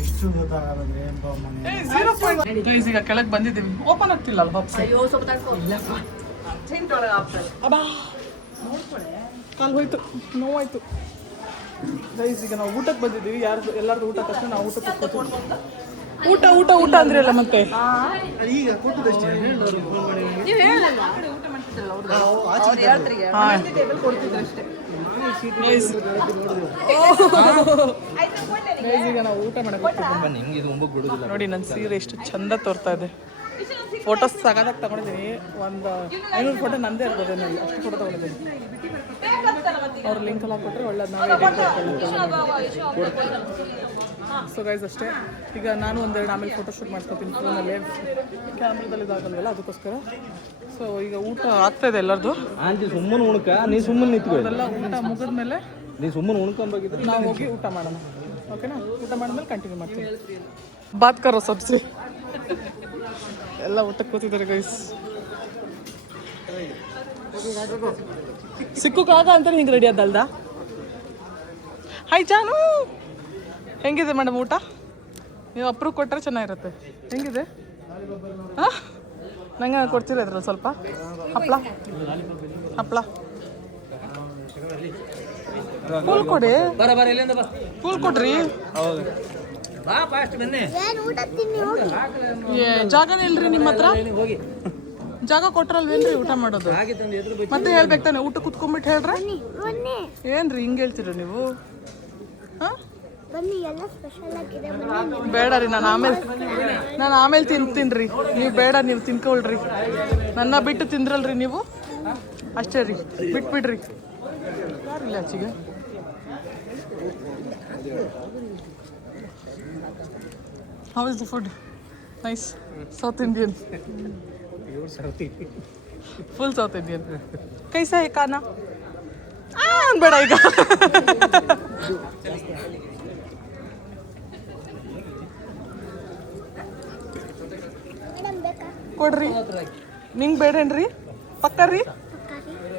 ಇಷ್ಟು ಗೊತ್ತಾಗಲ್ಲ ಏನ್ಪ ಮನೆ. ಗೈಸ್ ಈಗ ಕೆಳಗೆ ಬಂದಿದ್ದೀವಿ. ಓಪನ್ ಆಗ್ತಿಲ್ಲ ಅಲ್ಲ ಬಾಕ್ಸ್. ಅಯ್ಯೋ ಸ್ವಲ್ಪ ತಡ್ಕೊ. ಚಿಂಟೊಳಗೆ ಆಗ್ತದೆ. ಅಬ್ಬಾ ಕಾಲು ಹೋಯ್ತು, ನೋವಾಯ್ತು. ಗೈಸ್ ಈಗ ನಾವು ಊಟಕ್ಕೆ ಬಂದಿದ್ದೀವಿ. ಎಲ್ಲರದು ಊಟ ತಕ್ಷಣ ನಾವು ಊಟಕ್ಕೆ ಕೂತ್ಕೊತೀವಿ. ಊಟ ಅಂದ್ರೆ ಅಲ್ಲ ಮತ್ತೆ ಈಗ ಕೊಟ್ಟದಷ್ಟೇ ಹೇಳಿದ್ರು ಫೋನ್ ಮಾಡಿ. ನೀವು ಹೇಳಲ್ಲ ಆ ಕಡೆ ಊಟ ಮಾಡ್ತಿದ್ರಲ್ಲ ಅವ್ರು ಹೇಳ್ತ್ರಿಗೆ ಟೇಬಲ್ ಕೊಡ್ತಿದ್ರು ಅಷ್ಟೇ. ಗೈಸ್ ಈಗ ನಾವು ಊಟ ಮಾಡಕ್ಕೆ ನೋಡಿ. ನನ್ನ ಸೀರೆ ಎಷ್ಟು ಚಂದ ತೋರ್ತಾ ಇದೆ. ಫೋಟೋಸ್ ಸಗದಾಗಿ ತಗೊಂಡಿದ್ದೀನಿ. ಒಂದು 500 ಫೋಟೋ ನಂದೇ ಇರ್ಬೋದು. ನಾನು ಅಷ್ಟು ಫೋಟೋ ತಗೊಂಡಿದ್ದೀನಿ. ಅವ್ರು ಲಿಂಕ್ ಎಲ್ಲ ಕೊಟ್ಟರೆ ಒಳ್ಳೇದು. ಸೊ ಗೈಸ್ ಅಷ್ಟೇ. ಈಗ ನಾನು ಒಂದೆರಡು ಆಮೇಲೆ ಫೋಟೋ ಶೂಟ್ ಮಾಡ್ಕೊತೀನಿ ಫೋನಲ್ಲೇ. ಕ್ಯಾಮ್ರಾದಲ್ಲಿ ಇದಾಗಲ್ವಲ್ಲ ಅದಕ್ಕೋಸ್ಕರ. ಸೊ ಈಗ ಊಟ ಆಗ್ತಾ ಇದೆ ಎಲ್ಲರದು. ಸುಮ್ಮನೆ ಉಣ್ಕ ನೀ ಸುಮ್ಮನೆ ನಿಂತ್ಕೊ. ಅದೆಲ್ಲ ಊಟ ಮುಗಿದ್ಮೇಲೆ ನೀ ಸುಮ್ಮನೆ ಉಣ್ಕೊಂಬಾಗಿದ್ರೆ ನಾವು ಹೋಗಿ ಊಟ ಮಾಡೋಣ. ಓಕೆನಾ? ಊಟ ಮಾಡಿದ್ಮೇಲೆ ಕಂಟಿನ್ಯೂ ಮಾಡ್ತೀವಿ. ಬಾತ್ ಕರೋ ಸಬ್ಸಿ. ಎಲ್ಲ ಊಟಕ್ಕೆ ಕೂತಿದ್ದಾರೆ ಗೈಸ್. ಸಿಕ್ಕುಕಾಗ ಅಂತಾನೆ ಹಿಂಗೆ ರೆಡಿ ಆದಲ್ದ. ಹಾಯ್ ಜಾನು, ಹೆಂಗಿದೆ ಮೇಡಮ್ ಊಟ? ನೀವು ಅಪ್ರೂವ್ ಕೊಟ್ಟರೆ ಚೆನ್ನಾಗಿರುತ್ತೆ. ಹೆಂಗಿದೆ? ಹಾಂ ನಂಗೆ ಕೊಡ್ತೀರ ಇದ್ರಲ್ಲಿ ಸ್ವಲ್ಪ ಹಪ್ಪಳ ಕೂಲ್ ಕೊಡಿ. ಕೂಲ್ ಕೊಡ್ರಿ. ಜಾಗನೇ ಇಲ್ರಿ ನಿಮ್ಮ ಹತ್ರ? ಜಾಗ ಕೊಟ್ರಲ್ವೇನ್ರಿ ಊಟ ಮಾಡೋದು? ಮತ್ತೆ ಹೇಳ್ಬೇಕು ತಾನೆ, ಊಟ ಕುತ್ಕೊಂಡ್ಬಿಟ್ಟು ಹೇಳ್ರಿ. ಏನ್ರಿ ಹಿಂಗೆ ಹೇಳ್ತೀರ ನೀವು? ಹಾಂ ಬೇಡ ರೀ, ನಾನು ಆಮೇಲೆ ತಿಂತೀನಿ. ನೀವು ಬೇಡ, ನೀವು ತಿನ್ಕೊಳ್ರಿ. ನನ್ನ ಬಿಟ್ಟು ತಿಂದ್ರಲ್ರಿ ನೀವು, ಅಷ್ಟೇ ರೀ, ಬಿಟ್ಬಿಡ್ರಿ. ಯಾರಿಲ್ಲ ಆಚೆಗೆ. How is the food? Nice. South Indian. Full south Indian ಕೈಸಾ ಹೇ ಖಾನಾ ಅನ್ಬೇಡ ಈಗ ಕೊಡ್ರಿ ನಿಂಗೆ ಬೇಡೇನ್ರಿ ಪಕ್ಕ ರೀ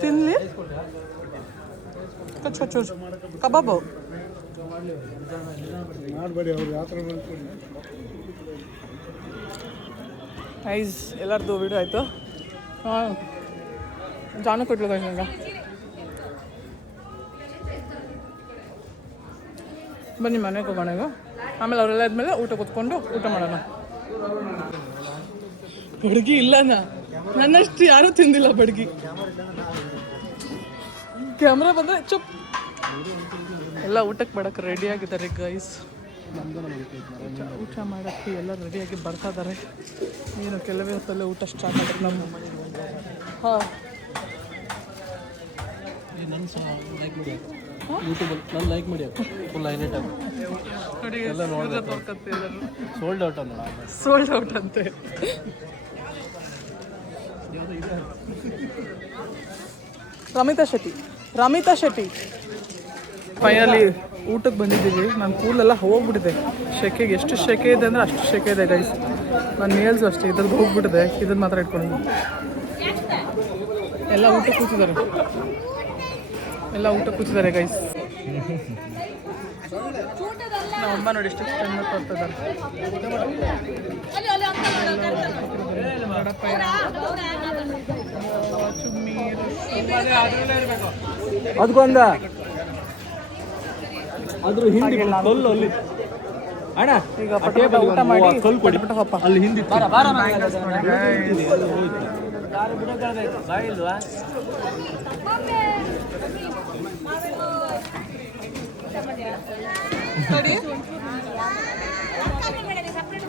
ತಿನ್ಲಿ ಕಚ್ಚು ಕಬಾಬು ಐಸ್ ಎಲ್ಲರದು ವಿಡಿಯೋ ಆಯಿತು ಹಾಂ ಜಾನು ಕೊಟ್ಲು ನಂಗೆ ಬನ್ನಿ ಮನೆಗೆ ಹೋಗೋಣ ಈಗ ಆಮೇಲೆ ಅವರೆಲ್ಲ ಆದಮೇಲೆ ಊಟ ಕೂತ್ಕೊಂಡು ಊಟ ಮಾಡೋಣ ಬಡ್ಗಿ ಇಲ್ಲನಾ ನನ್ನಷ್ಟು ಯಾರೂ ತಿಂದಿಲ್ಲ ಬಡ್ಗಿ ಕ್ಯಾಮ್ರಾ ಬಂದರೆ ಚುಪ್ ಎಲ್ಲ ಊಟಕ್ಕೆ ಮಾಡಕ್ಕೆ ರೆಡಿಯಾಗಿದ್ದಾರೆ ಗೈಸ್ ಊಟ ಮಾಡೋಕ್ಕೆ ಎಲ್ಲ ರೆಡಿಯಾಗಿ ಬರ್ತಾ ಇದ್ದಾರೆ ಏನು ಕೆಲವೇ ಹೊತ್ತಲ್ಲೇ ಊಟ ಸ್ಟಾರ್ಟ್ ಆಗುತ್ತೆ ನಮ್ಮ ಹಾಂ ಯೂಟ್ಯೂಬಲ್ಲಿ ನಾನು ಲೈಕ್ ಮಾಡಿ ಫುಲ್ ಹೈಲೈಟ್ ಆಗಿ ನೋಡಿ ಸೋಲ್ಡ್ ಔಟ್ ಅಲ್ಲ ಸೋಲ್ಡ್ ಔಟ್ ಅಂತೆ ರಮಿತಾ ಶೆಟ್ಟಿ ಫೈನಲಿ ಊಟಕ್ಕೆ ಬಂದಿದ್ದೀವಿ ನನ್ನ ಕೂಲೆಲ್ಲ ಹೋಗ್ಬಿಟ್ಟಿದೆ ಶೆಕೆಗೆ ಎಷ್ಟು ಶೆಕೆ ಇದೆ ಅಂದರೆ ಅಷ್ಟು ಶೆಕೆ ಇದೆ ಗೈಸ್ ನನ್ನ ನೇಲ್ಸು ಅಷ್ಟೇ ಇದ್ರದ್ದು ಹೋಗ್ಬಿಟ್ಟಿದೆ ಇದನ್ನು ಮಾತ್ರ ಇಟ್ಕೊಂಡು ಎಲ್ಲ ಊಟಕ್ಕೆ ಕೂತಿದ್ದಾರೆ ಗೈಸ್ ನಮ್ಮಮ್ಮ ನೋಡಿ ಎಷ್ಟು ಚೆನ್ನಾಗಿ ಬರ್ತಿದ್ದಾರೆ ಅದಕ್ಕೊಂದ ಅದ್ರ ಹಿಂದಿ ತೊಲ್ಲು ಅಲ್ಲಿ ಅಣ್ಣ ಈಗ ಪಟ ಊಟ ಮಾಡಿ ಸ್ವಲ್ಪ ಕೊಡಿ ಹಪ್ಪ ಅಲ್ಲಿ ಹಿಂದಿ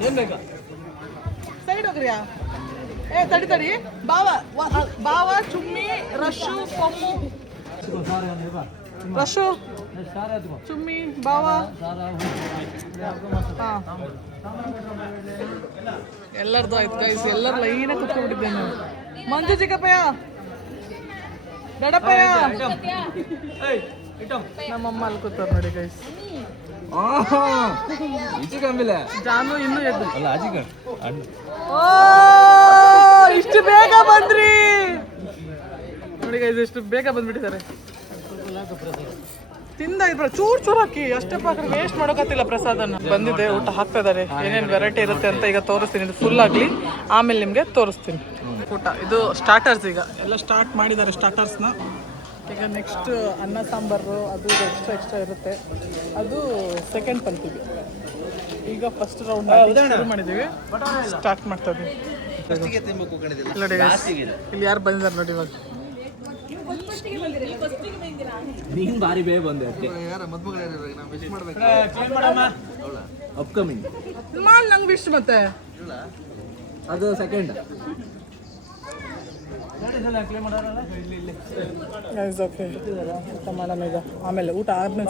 ಏನ್ ಬೇಕಾ ಸೈಡ್ ಹೋಗ್ರಿಯಾ ತಡಿ ಬಾವ ಚುಮ್ಮಿ ರಶು ಪಮ್ಮು ರಶು ಚುಮ್ಮಿ ಬಾವ ಹಾಂ ಎಲ್ಲರದು ಆಯ್ತು ಗೈಸ್ ಎಲ್ಲರೂ ಲೈನಾಗಿ ಕುತ್ಕೊಂಡ್ಬಿಟ್ಟಿದ್ದೇನೆ ಮಂಜು ಚಿಕ್ಕಪ್ಪಯ್ಯ ದೊಡ್ಡಪ್ಪಯ್ಯ ನಮ್ಮಮ್ಮ ಅಲ್ಲಿ ಕೂತಾರೆ ನೋಡಿ ಗೈಸ್ ಜಾನು ಇನ್ನೂ ಎದ್ದು ಅಲ್ಲ ಆಜಿಗ ಓ ಇಷ್ಟು ಬೇಗ ಬಂದ್ರಿ ನೋಡಿ ಗೈಸ್ ಎಷ್ಟು ಬೇಗ ಬಂದ್ಬಿಟ್ಟಿದ್ದಾರೆ ತಿಂದ ಚೂರು ಹಾಕಿ ಅಷ್ಟೇ ಪಾಕ್ರೆ ವೇಸ್ಟ್ ಮಾಡೋಕತ್ತಿಲ್ಲ ಪ್ರಸಾದನ ಬಂದಿದೆ ಊಟ ಹಾಕ್ತಾ ಇದ್ದಾರೆ ಏನೇನು ವೆರೈಟಿ ಇರುತ್ತೆ ಅಂತ ಈಗ ತೋರಿಸ್ತೀನಿ ಇದು ಫುಲ್ ಆಗಲಿ ಆಮೇಲೆ ನಿಮಗೆ ತೋರಿಸ್ತೀನಿ ಊಟ ಇದು ಸ್ಟಾರ್ಟರ್ಸ್ ಈಗ ಎಲ್ಲ ಸ್ಟಾರ್ಟ್ ಮಾಡಿದ್ದಾರೆ ಸ್ಟಾರ್ಟರ್ಸ್ನ ಈಗ ನೆಕ್ಸ್ಟ್ ಅನ್ನ ಸಾಂಬಾರು ಅದು ಎಕ್ಸ್ಟ್ರಾ ಇರುತ್ತೆ ಅದು ಸೆಕೆಂಡ್ ಪಂಕ್ತಿಗೆ ಈಗ ಫಸ್ಟ್ ರೌಂಡ್ ಶುರು ಮಾಡಿದ್ದೀವಿ ಸ್ಟಾರ್ಟ್ ಮಾಡ್ತಾ ಇದ್ದೀವಿ ನೋಡಿ ಇಲ್ಲಿ ಯಾರು ಬಂದಿದ್ದಾರೆ ನೋಡಿ ಇವಾಗ ನೀನ್ ಬಾರಿ ಬೇಗ ಬಂದೆ ಅಪ್ಕಮಿಂಗ್ ಮಾಡಿ ನಂಗೆ ವಿಶ್ ಮತ್ತೆ ಅದು ಸೆಕೆಂಡ್ ಓಕೆ ಊಟ ಮಾಡೋಣ ಈಗ ಆಮೇಲೆ ಊಟ ಆದ್ಮೇಲೆ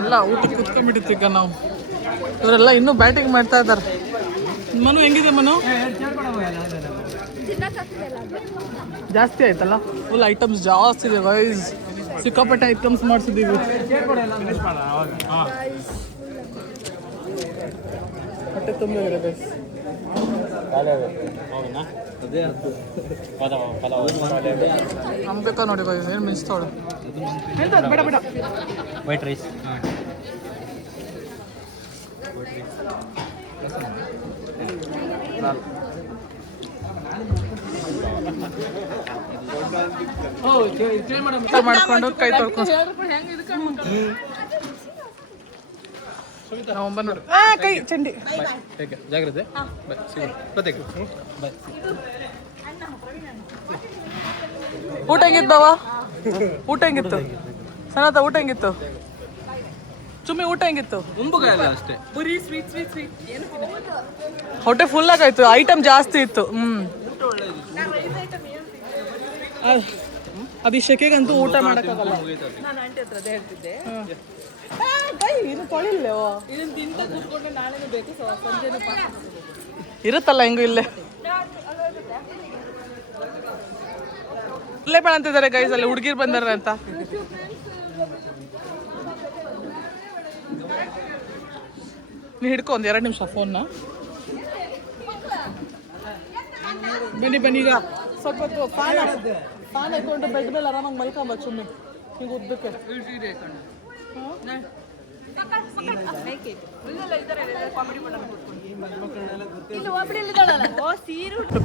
ಎಲ್ಲ ಊಟಕ್ಕೆ ಕುತ್ಕೊಂಡ್ಬಿಟ್ಟಿತ್ತು ಈಗ ನಾವು ಇವರೆಲ್ಲ ಇನ್ನೂ ಬ್ಯಾಟಿಂಗ್ ಮಾಡ್ತಾ ಇದ್ದಾರೆ ಮನು ಹೆಂಗಿದೆ ಮನು ಜಾಸ್ತಿ ಆಯ್ತಲ್ಲ ಫುಲ್ ಐಟಮ್ಸ್ ಜಾಸ್ತಿ ಇದೆ ವೈಸ್ ಸಿಕ್ಕಾಪಟ್ಟೆ ಐಟಮ್ಸ್ ಮಾಡಿಸಿದ್ದೀವಿ ಹೊಟ್ಟೆ ತುಂಬಿದೆ ಗೈಸ್ ನಮ್ಗೆ ಬೇಕಾ ನೋಡಿ ಗೈಸ್ ಏನು ಮಿನ್ಸ್ತಾಳು ಬೇಡ ಬೇಡ ವೈಟ್ ರೈಸ್ ಮಾಡ್ಕೊಂಡು ಕೈ ತೊಳ್ಕೊಂಡು ನೋಡಿ ಕೈ ಚಂಡಿ ಜಾಗ್ರತೆ ಊಟ ಹೆಂಗಿತ್ತು ಬಾವ ಊಟ ಹೆಂಗಿತ್ತು ಸನತ ಊಟ ಹೆಂಗಿತ್ತು ಚುಮ್ಮಿ ಊಟ ಹೆಂಗಿತ್ತು ಅಷ್ಟೇ ಹೊಟ್ಟೆ ಫುಲ್ ಆಗಾಯ್ತು ಐಟಮ್ ಜಾಸ್ತಿ ಇತ್ತು ಅದು ಈ ಶೆಕೆಗಂತೂ ಊಟ ಮಾಡೋಕ್ಕಾಗಲ್ಲ ಇನ್ನು ತೊಳಿಲ್ಲೋ ಇದನ್ನ ತಿಂತ ಕೂತ್ಕೊಂಡ್ರೆ ನಾಳೆನೂ ಬೇಕು ಸಂಜೆನೂ ಇರುತ್ತಲ್ಲ ಹೆಂಗು ಇಲ್ಲೇ ಇಲ್ಲೇ ಬೇಡ ಅಂತಿದ್ದಾರೆ ಗೈಸ್ ಅಲ್ಲಿ ಹುಡುಗಿರ್ ಬಂದಾರ ಅಂತ. ನೀ ಹಿಡ್ಕೊ ಒಂದು 2 ನಿಮಿಷ ಫೋನ್ನ. ಬನ್ನಿ ಈಗ ಸ್ವಲ್ಪ ಹೊತ್ತು ಫ್ಯಾನ್ ಹಾಕೊಂಡು ಬೆಡ್ ಮೇಲೆ ಆರಾಮಾಗಿ ಮಲ್ಕೊಂಬ ಸುಮ್ಮನೆ ಈಗ ಉದ್ದಕ್ಕೆ.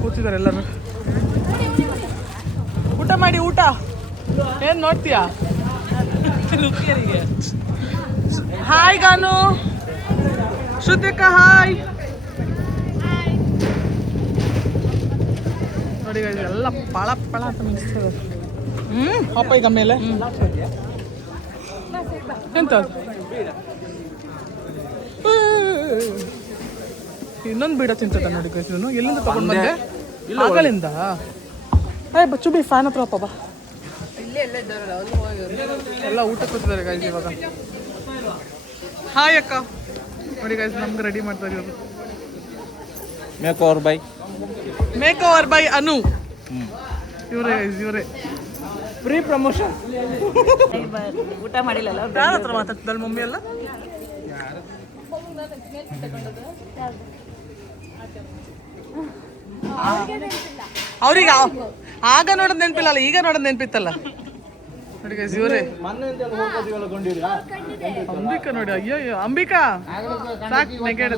ಕೂತಿದ್ದಾರೆ ಎಲ್ಲರೂ. ಊಟ ಮಾಡಿ ಊಟ ಏನ್ ನೋಡ್ತೀಯಾ? Hi ಗಾನು, Shruthika hi. ನೋಡಿ ಎಲ್ಲ ಪಳ ಅಂತ ಮಿಕ್ಸ್ತದೆ. ಪಾಪ ಈಗ ಮೇಲೆ ಎಂತ ಇನ್ನೊಂದು ಬೀಡ ತಿಂತದ ನೋಡಿ ಗೈಸ್. ಇವನು ಎಲ್ಲಿಂದ ತಗೊಂಡ್ ಬಂದೆ? ಆಗಲಿಂದ. ಬಚ್ಚು ಬಿ ಫ್ಯಾನ್ ಹತ್ರ ಬಾ. ಎಲ್ಲ ಊಟ ಕೂತಿದ್ದಾರೆ ಗೈಸ್ ಇವಾಗ. ಹಾಯ್ ಅಕ್ಕ. ನೋಡಿ ಗೈಸ್ ನಮ್ಗೆ ರೆಡಿ ಮಾಡ್ತಾ ಇರೋದು ಮೇಕ್ ಓವರ್ ಬೈ ಅನು. ಇವರೇ ಫ್ರೀ ಪ್ರಮೋಷನ್. ಊಟ ಮಾಡಿಲ್ಲ ಯಾರ ಹತ್ರ ಮಾತಾಡ್ತಿದ್ದಲ್ಲ ಮಮ್ಮಿ ಎಲ್ಲ? ಅವ್ರಿಗೆ ಆಗ ನೋಡೋದು ನೆನಪಿಲ್ಲ, ಈಗ ನೋಡೋದು ನೆನಪಿತ್ತಲ್ಲ. ನೋಡಿ ಗೈಸ್ ಇವರೇ ಅಂಬಿಕಾ. ನೋಡಿ ಅಯ್ಯೋ ಅಂಬಿಕಾ ಸಾಕು ನೆಗೆಡ್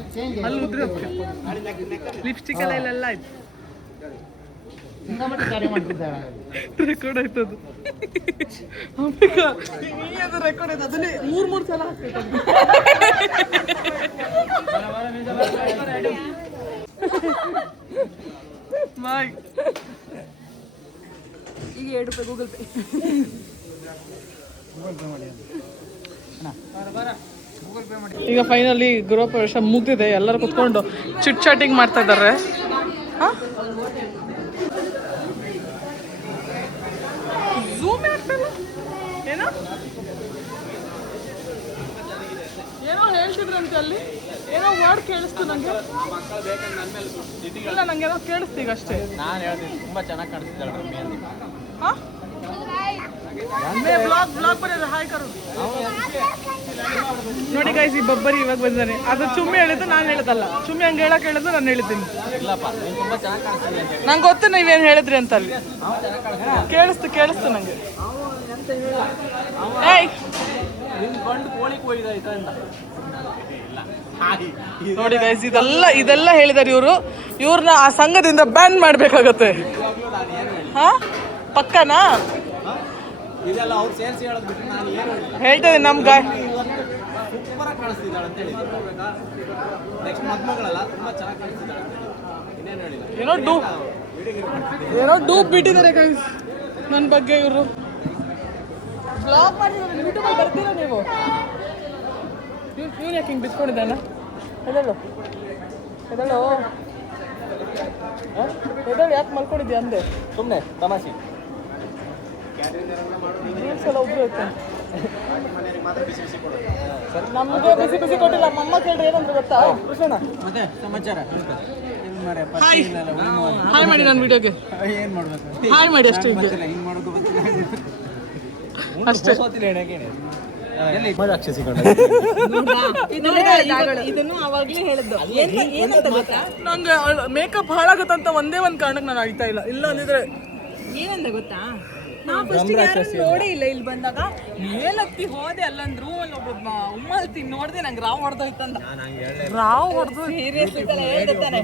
ಅಲ್ಲಿ ಉದ್ರಿ ಲಿಪ್ಸ್ಟಿಕ್ ಎಲ್ಲ ಇಲ್ಲೆಲ್ಲ ಆಯ್ತು. ರೆಕಾರ್ಡ್ ಆಯ್ತದು. ಅಂಬಿಕಾ ಅದು ರೆಕಾರ್ಡ್ ಆಯ್ತು. ಅದನ್ನೇ 3 ಸಲ ಹಾಕ್ಬೇಕು. ಬಾಯ್. ಈಗ 2 ರೂಪಾಯಿ ಗೂಗಲ್ ಪೇ. ಈಗ ಫೈನಲಿ ಗೃಹ ಪ್ರವೇಶ ಮುಗ್ದಿದೆ. ಎಲ್ಲರೂ ಕುತ್ಕೊಂಡು ಚಿಟ್ ಚಾಟಿಂಗ್ ಮಾಡ್ತಾ ಇದ್ದಾರೆ. ಝೂಮ್ ಆಗ್ತಲ್ಲ ಏನೋ ಹೇಳ್ತಿದ್ರಂತೆ ಅಲ್ಲಿ. ಏನೋ ವರ್ಡ್ ಕೇಳಿಸ್ತು ನಂಗೆ. ಇಲ್ಲ ನಂಗೇನೋ ಕೇಳಿಸ್ತು ಈಗ ಅಷ್ಟೇ. ನಾನು ಹೇಳ್ತೀನಿ ತುಂಬಾ ಚೆನ್ನಾಗಿ ಕಾಣಿಸ್ತಿದ್ದಾಳೆ ರಮ್ಯ ಅಂತ. ನೋಡಿ ಗೈಸ್ ಈ ಬಬ್ಬರಿ ಇವಾಗ ಬಂದಾನೆ. ಅದು ಚುಮ್ಮಿ ಹೇಳಿದ್ದು ನಾನು ಹೇಳದಲ್ಲ. ಚುಮ್ಮಿ ಹಂಗೆ ಹೇಳಕ್ ಹೇಳಿದ್ದು ನಾನು ಹೇಳಿದ್ದೀನಿ. ಇಲ್ಲಪ್ಪ ನೀನು ತುಂಬಾ ಚೆನ್ನಾಗಿ ಕಾಣಿಸ್ತಿದೆ ಅಂತ. ನಂಗೆ ಗೊತ್ತು ನೀವೇನು ಹೇಳಿದ್ರಿ ಅಂತ ಅಲ್ಲಿ. ಕೇಳಿಸ್ತು ನಂಗೆ. ಏಯ್ ನಿನ್ನ ಗಂಡು ಕೋಳಿಗೆ ಹೋಯ್ದಾಯ್ತಾ ಅಂತ. ನೋಡಿ ಗೈಸ್ ಇದೆಲ್ಲ ಹೇಳಿದಾರೆ ಇವರು. ಇವ್ರನ್ನ ಆ ಸಂಘದಿಂದ ಬ್ಯಾನ್ ಮಾಡ್ಬೇಕಾಗತ್ತೆ. ಹಾ ಪಕ್ಕನಾ? ಇದೆಲ್ಲ ಅವ್ರು ಸೇರಿಸಿ ಹೇಳೋದು ಬಿಟ್ಟು ನಾನು ಏನು ಹೇಳ್ತಾ ಇದೀನಿ ನಮ್ ಗಾಯ ಸೂಪರಾಗಿ ಕಾಣಿಸ್ತಿದ್ದಾಳೆ ಅಂತ ಹೇಳಿದ್ರು. ನೆಕ್ಸ್ಟ್ ಮದ್ಮಗಳಲ್ಲ ತುಂಬಾ ಚೆನ್ನಾಗಿ ಕಾಣಿಸ್ತಿದ್ದಾಳೆ ಅಂತ ಹೇಳಿದ್ರು. ಇನ್ನೇನು ಹೇಳಿಲ್ಲ. ಏನೋ ಡೂಪ್ ಬಿಟ್ಟಿದ್ದಾರೆ ಗೈಸ್ ನನ್ನ ಬಗ್ಗೆ. ಇವರು ಬ್ಲಾಗ್ ಮಾಡಿದ್ರೆ ಯೂಟ್ಯೂಬಲ್ಲಿ ಬರ್ತೀರಾ ನೀವು? ಇವ್ನು ಯಾಕೆ ಹಿಂಗೆ ಬಿತ್ಕೊಂಡಿದ್ದಾನ? ಎದಳು ಯಾಕೆ ಮಲ್ಕೊಂಡಿದ್ಯಾ ಅಂದೆ? ಸುಮ್ಮನೆ ತಮಾಷೆ. ಸಲ ಒಬ್ರು ಇತ್ತು ನಮಗೆ ಬಿಸಿ ಕೊಟ್ಟಿಲ್ಲ. ಅಮ್ಮ ಕೇಳ್ರಿ ಏನಂದ್ರೆ ಗೊತ್ತಾ? ಮತ್ತೆ ಸಮಾಚಾರ ಹಾಯ್ ಮಾಡಿ ನನ್ನ ವಿಡಿಯೋಗೆ. ಏನು ಮಾಡ್ಬೇಕು? ಹಾಯ್ ಮಾಡಿ ಅಷ್ಟೇ. ಹಿಂಗೆ ಮಾಡೋದು ಅಷ್ಟೇ. ಇದನ್ನು ಅವಾಗ್ಲೇ ಹೇಳಿದ್ದು. ಏನಂತ ಗೊತ್ತಾ? ನಂಗೆ ಮೇಕಪ್ ಹಾಳಾಗುತ್ತಂತ ಒಂದೇ ಒಂದು ಕಾರಣಕ್ಕೆ ನಾನು ಅಳ್ತಾ ಇಲ್ಲ. ಇಲ್ಲ ಅಂದಿದ್ರೆ ಏನಂದ ಗೊತ್ತಾ? ನಾವು ಫಸ್ಟ್ ಯಾರು ನೋಡೇ ಇಲ್ಲ. ಇಲ್ಲಿ ಬಂದಾಗ ಮೇಲತ್ತಿ ಹೋದೆ ಅಲ್ಲೊಂದು ರೂಮಲ್ಲಿ ಒಬ್ಬ ಉಮ್ಮಲ್ತಿ ನೋಡ್ದೆ. ನಂಗೆ ರಾವ್ ಹೊಡೆದೋಯ್ತಂದ. ಹೊಡೆದು ಸೀರಿಯಸ್ ಹೇಳ್ತಾನೆ.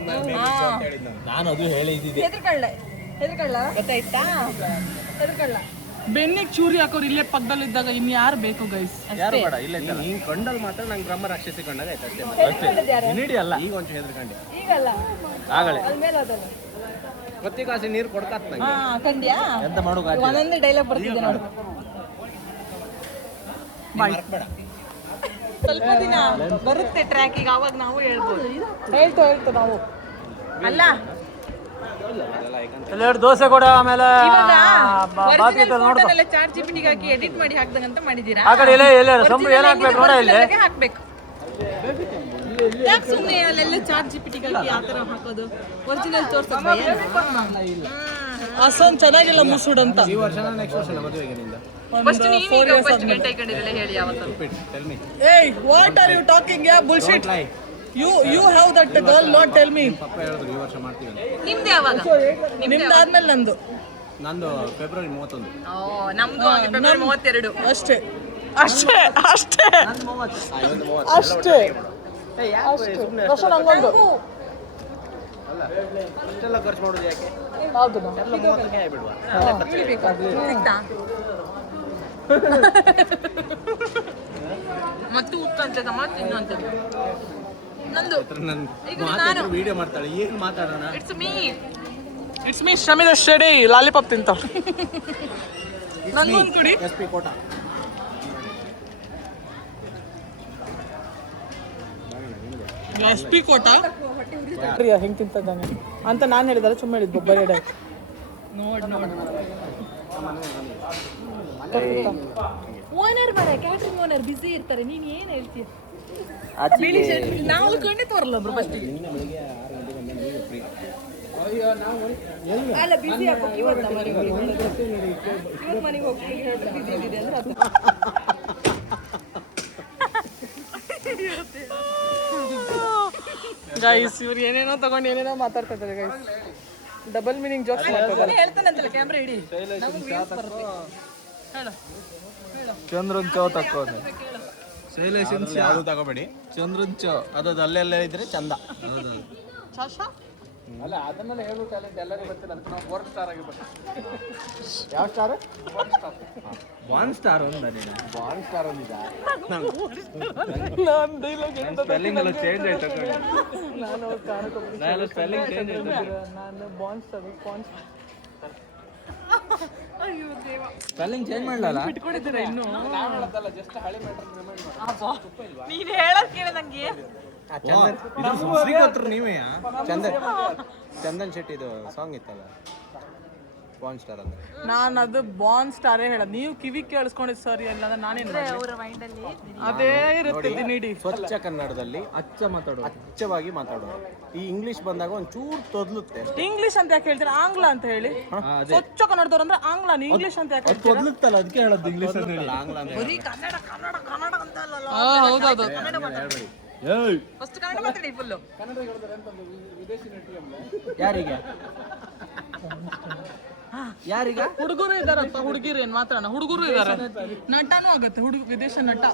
ನಾನು ಅದು ಹೇಳಿದ್ದೆ. ಹೆದರ್ಕಳ್ಳ ಗೊತ್ತಾಯ್ತಾ? ಹೆದರ್ಕಳ್ಳ ಬೆನ್ನಿಗೆ ಚೂರಿ ಹಾಕೋರು ಇಲ್ಲೇ ಪಕ್ಕದಲ್ಲಿದ್ದಾಗ ಇನ್ಯಾರು ಬೇಕು ಗೈಸ್? ಯಾರು ಬೇಡ. ಇಲ್ಲ ನೀನ್ ಕಂಡಲ್ಲಿ ಮಾತ್ರ ನಂಗೆ ಬ್ರಹ್ಮ ರಾಕ್ಷಸಿ ಕಂಡಾಗ ಆಯ್ತು ಅಷ್ಟೇ. ಅಲ್ಲ ಈಗ ಒಂಚೂರು ಹೆದರ್ಕಂಡೆ. ಈಗಲ್ಲ ಆಗಲೇ ಅದ್ಮೇಲೆ ಅದಲ್ಲ ಗೊತ್ತಿಗಾಸಿ ನೀರು ಕೊಡ್ಕಾತ್ ನಂಗೆ. ಕಂಡ್ಯಾ? ಎಂತ ಮಾಡೋದು? ಒಂದೊಂದೇ ಡೈಲಾಗ್ ಬರ್ತಿದೆ ನೋಡು. ಬೇಡ. ಸ್ವಲ್ಪ ದಿನ ಬರುತ್ತೆ ಟ್ರ್ಯಾಕಿಗೆ, ಅವಾಗ ನಾವು ಹೇಳ್ಬೋದು. ಹೇಳ್ತು ನಾವು. ಅಲ್ಲ ಎರಡು ದೋಸೆ ಕೊಡ ಆಮೇಲೆ ಚಾಟ್ ಜಿಪಿಟಿಗೆ ಹಾಕಿ ಎಡಿಟ್ ಮಾಡಿ ಹಾಕ್ದಂಗಂತ ಮಾಡಿದೀರಾ ಆ ಕಡೆ ಎಲ್ಲ ಸಂಬಳ ಏನ್ ಹಾಕ್ಬೇಕು ನೋಡ ಇಲ್ಲಿ ಹಾಕ್ಬೇಕು ಯಾಕೆ ಸುಮ್ಮನೆ ಅಲ್ಲೆಲ್ಲ ಚಾಟ್ ಜಿಪಿಟಿಗೆ ಹಾಕಿ ಆ ಥರ ಹಾಕೋದು ಒರಿಜಿನಲ್ ತೋರ್ಸೋದು ಅಷ್ಟೊಂದು ಚೆನ್ನಾಗಿಲ್ಲ ಮುಸುಡ್ ಅಂತ ಈ ವರ್ಷ ನೆಕ್ಸ್ಟ್ ವರ್ಷ ಮದುವೆಗೆ ನಿಂದ ಫಸ್ಟ್ ನೀವೀಗ ಫಸ್ಟ್ ಗಂಟೆ ಇಟ್ಕೊಂಡಿರಲ್ಲ ಹೇಳಿ ಯಾವತ್ತು hey what are you talking yeah bullshit you have that girl not tell me ಪಪ್ಪ ಹೇಳಿದ್ರು ಈ ವರ್ಷ ಮಾಡ್ತೀವಿ ಅಂತ. ನಿಮ್ದು ಯಾವಾಗ ನಿಮ್ದು ಆದ್ಮೇಲೆ ನಂದು ಫೆಬ್ರವರಿ 31. ಓ ನಮ್ದು ಫೆಬ್ರವರಿ 32 ಅಷ್ಟೇ ಅಷ್ಟೇ ಅಷ್ಟೇ ಅಷ್ಟೇ ಅಷ್ಟೇ ನಂಗೊಂದು ಅಷ್ಟೆಲ್ಲ ಖರ್ಚು ಮಾಡೋದು ಯಾಕೆ ಹೌದು ಎಲ್ಲ 30ಕ್ಕೆ ಆಗಿಬಿಡುವ ಸಿಗ್ತಾ ಮತ್ತು ಉತ್ತಂತೆ ಮತ್ತೆ ಇನ್ನೊಂದು ನಂದು ಈಗ ನಾನು ವಿಡಿಯೋ ಮಾಡ್ತಾಳೆ ಏನು ಮಾತಾಡೋಣ ಇಟ್ಸ್ ಮೀ ಶಮೀದ ಶೆಡಿ ಲಾಲಿಪಾಪ್ ತಿಂತಾವ್ ನಂಗೊಂದು ಕುಡಿ SP ಕೋಟ SP ಕೋಟ ಹೆಂಗ್ ತಿಂತದ್ದಾನೆ ಅಂತ ನಾನು ಹೇಳಿದಾರೆ ಸುಮ್ಮನೆ ಹೇಳಿದ್ ಬೊಬ್ಬರಿ ಎಡೆ ಓನರ್ ಬರ ಕ್ಯಾಟ್ರಿಂಗ್ ಓನರ್ ಬಿಸಿ ಇರ್ತಾರೆ ನೀನ್ ಏನ್ ಹೇಳ್ತೀಯ ನಾವು ಖಂಡಿತ ಬರಲ್ಲ ಫಸ್ಟಿಗೆ ಅಲ್ಲ ಬಿಸಿ ಹಾಕೋಕೆ ಇವತ್ತು ಮನೆಗೆ ಹೋಗಿ ಬಿಸಿ ಇದೆ ಅಂದ್ರೆ ಅದು ಗೈಸ್ ಇವ್ರು ಏನೇನೋ ತಗೊಂಡು ಏನೇನೋ ಮಾತಾಡ್ತಾ ಇದ್ದಾರೆ ಗೈಸ್ ಡಬಲ್ ಮೀನಿಂಗ್ ಜೋಕ್ಸ್ ಮಾಡ್ತಾರೆ ಹೇಳ್ತಾನಂತಲ್ಲ ಕ್ಯಾಮ್ರಾ ಇಡಿ ಹೇಳು ಚಂದ್ರನ್ ಚೋ ತಕ್ಕೋ ಶೈಲೇಶನ್ ಯಾವುದು ತಗೋಬೇಡಿ ಚಂದ್ರನ್ ಚೋ ಅದು ಅಲ್ಲೆಲ್ಲ ಇದ್ರೆ ಚಂದ ಅಲ್ಲ ಅದನ್ನೆಲ್ಲ ಹೇಳೋ ಟ್ಯಾಲೆಂಟ್ ಎಲ್ಲರಿಗೂ ಗೊತ್ತಿಲ್ಲ ಅಂತ ನಾವು ವರ್ಕ್ ಸ್ಟಾರ್ ಆಗಿ ಯಾವ ಸ್ಟಾರ್ ಬಾನ್ ಸ್ಟಾರ್ ಒಂದ ನೀನು ಬಾನ್ ಸ್ಟಾರ್ ಒಂದಿದ ನಾನು ಡೈಲಾಗ್ ಸ್ಪೆಲ್ಲಿಂಗ್ ಎಲ್ಲ ಚೇಂಜ್ ಆಯ್ತು ನಾನು ನಾನು ಸ್ಪೆಲ್ಲಿಂಗ್ ಚೇಂಜ್ ಆಯ್ತು ನಾನು ಬಾಂಡ್ ಸ್ಟಾರ್ ಬಾಂಡ್ ಅಯ್ಯೋ ದೇವ ಸ್ಪೆಲ್ಲಿಂಗ್ ಚೇಂಜ್ ಮಾಡಲ್ಲ ಇಟ್ಕೊಂಡಿದ್ದೀರಾ ಇನ್ನು ನಾನು ಹೇಳೋದಲ್ಲ ಜಸ್ಟ್ ಹಳೆ ಮ್ಯಾಟರ್ ರಿಮೈಂಡ್ ಮಾಡಿ ನೀನ್ ಹೇಳೋದ್ ಕೇಳಿ ನಂಗೆ ಶ್ರೀಕಾಂತರು ನೀವೇ ಚಂದನ್ ಶೆಟ್ಟಿದು ಸಾಂಗ್ ಇತ್ತಲ್ಲ ಬಾನ್ ಸ್ಟಾರ್ ಅಂದ್ರೆ ನಾನು ಅದು ಬಾಂಡ್ ಸ್ಟಾರೇ ಹೇಳೋದು ನೀವು ಕಿವಿ ಕೇಳಿಸ್ಕೊಂಡಿದ್ದು ಸರಿ ಇಲ್ಲ ಅಂದ್ರೆ ನಾನೇನು ಅವರ ಮೈಂಡ್ ಅಲ್ಲಿ ಅದೇ ಇರುತ್ತೆ ನೀಡಿ ಸ್ವಚ್ಛ ಕನ್ನಡದಲ್ಲಿ ಅಚ್ಚವಾಗಿ ಮಾತಾಡೋದು ಈ ಇಂಗ್ಲಿಷ್ ಬಂದಾಗ ಒಂಚೂರು ತೊದ್ಲುತ್ತೆ ಇಂಗ್ಲಿಷ್ ಅಂತ ಯಾಕೆ ಹೇಳ್ತೀರಾ ಆಂಗ್ಲ ಅಂತ ಹೇಳಿ ಸ್ವಚ್ಛ ಕನ್ನಡದವ್ರು ಅಂದ್ರೆ ಆಂಗ್ಲ ಇಂಗ್ಲಿಷ್ ಅಂತ ಯಾಕೆ ಹೇಳ್ತೀರಾ ತೊದ್ಲುತ್ತಲ್ಲ ಅದಕ್ಕೆ ಹೇಳೋದು ಇಂಗ್ಲಿಷ್ ಅಂತ ಹೇಳಿ ಆಂಗ್ಲ ಅಂತ ಬರೀ ಕನ್ನಡ ಕನ್ನಡ ಕನ್ನಡ ಅಂತ ಅಲ್ಲ ಹೌದೌದು ಕನ್ನಡ ಮಾತಾಡಿ ಫಸ್ಟ್ ಕನ್ನಡ ಮಾತಾಡಿ ಫುಲ್ಲು ಯಾರಿಗೆ ಯಾರೀಗ ಹುಡುಗರು ಇದಾರಂತ ಹುಡುಗಿರು ಏನ್ ಮಾತಾಡೋಣ ಹುಡುಗರು ಇದಾರೆ ನಟನೂ ಆಗತ್ತೆ ಹುಡುಗ ವಿದೇಶ ನಟ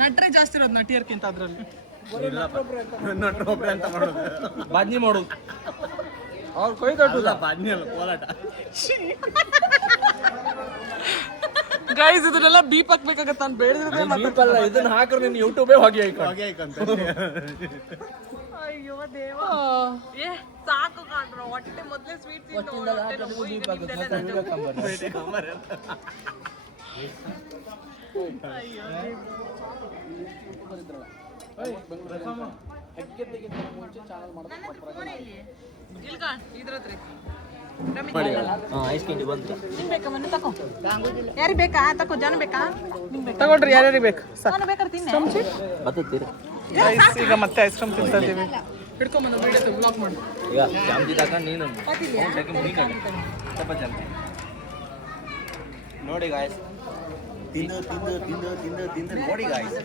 ನಟರೇ ಜಾಸ್ತಿ ಇರೋದು ನಟಿಯರ್ಕಿಂತ ಅದ್ರಲ್ಲಿ ನಟರೊಬ್ರೆ ಅಂತ ಮಾಡೋದು ಬಾಜ್ನಿ ಮಾಡೋದು ಅವ್ರ ಕೊಯ್ ದೊಡ್ಡ ಬಾಜ್ನಿ ಅಲ್ಲ ಕೋಲಾಟ ಗೈಸ್ ಇದನ್ನೆಲ್ಲ ಬೀಪ್ ಹಾಕ್ಬೇಕಾಗತ್ತ ಅಂತ ಬೇಡಿದ್ರೆ ಅಲ್ಲ ಇದನ್ನ ಹಾಕ್ರೆ ನೀನು ಯೂಟ್ಯೂಬೇ ಹೊಗೆ ಹಾಕಂತ ಅಯ್ಯೋ ದೇವ ಏ ಸಾಕು ಕಾಣ್ರ ಹೊಟ್ಟೆ ಮೊದಲೇ ಸ್ವೀಟ್ ಯಾರಿಗೆ ಬೇಕಾ ತಕೋ ಜನ ಬೇಕಾ ತಗೊಂಡ್ರಿ ಯಾರ್ಯಾರಿಗೆ ಬೇಕು ನಾನು ಬೇಕಾದ್ರೆ ತಿನ್ನೆ Guys, ಈಗ ಮತ್ತೆ ಐಸ್ ಕ್ರೀಮ್ ತಿಂತಾ ಇದೀವಿ ಹಿಡ್ಕೊಂಬಂದು ವಿಡಿಯೋ ಬ್ಲಾಗ್ ಮಾಡಿ ನೋಡಿ ಗಾಯ್ಸ್ ತಿಂದು ನೋಡಿ guys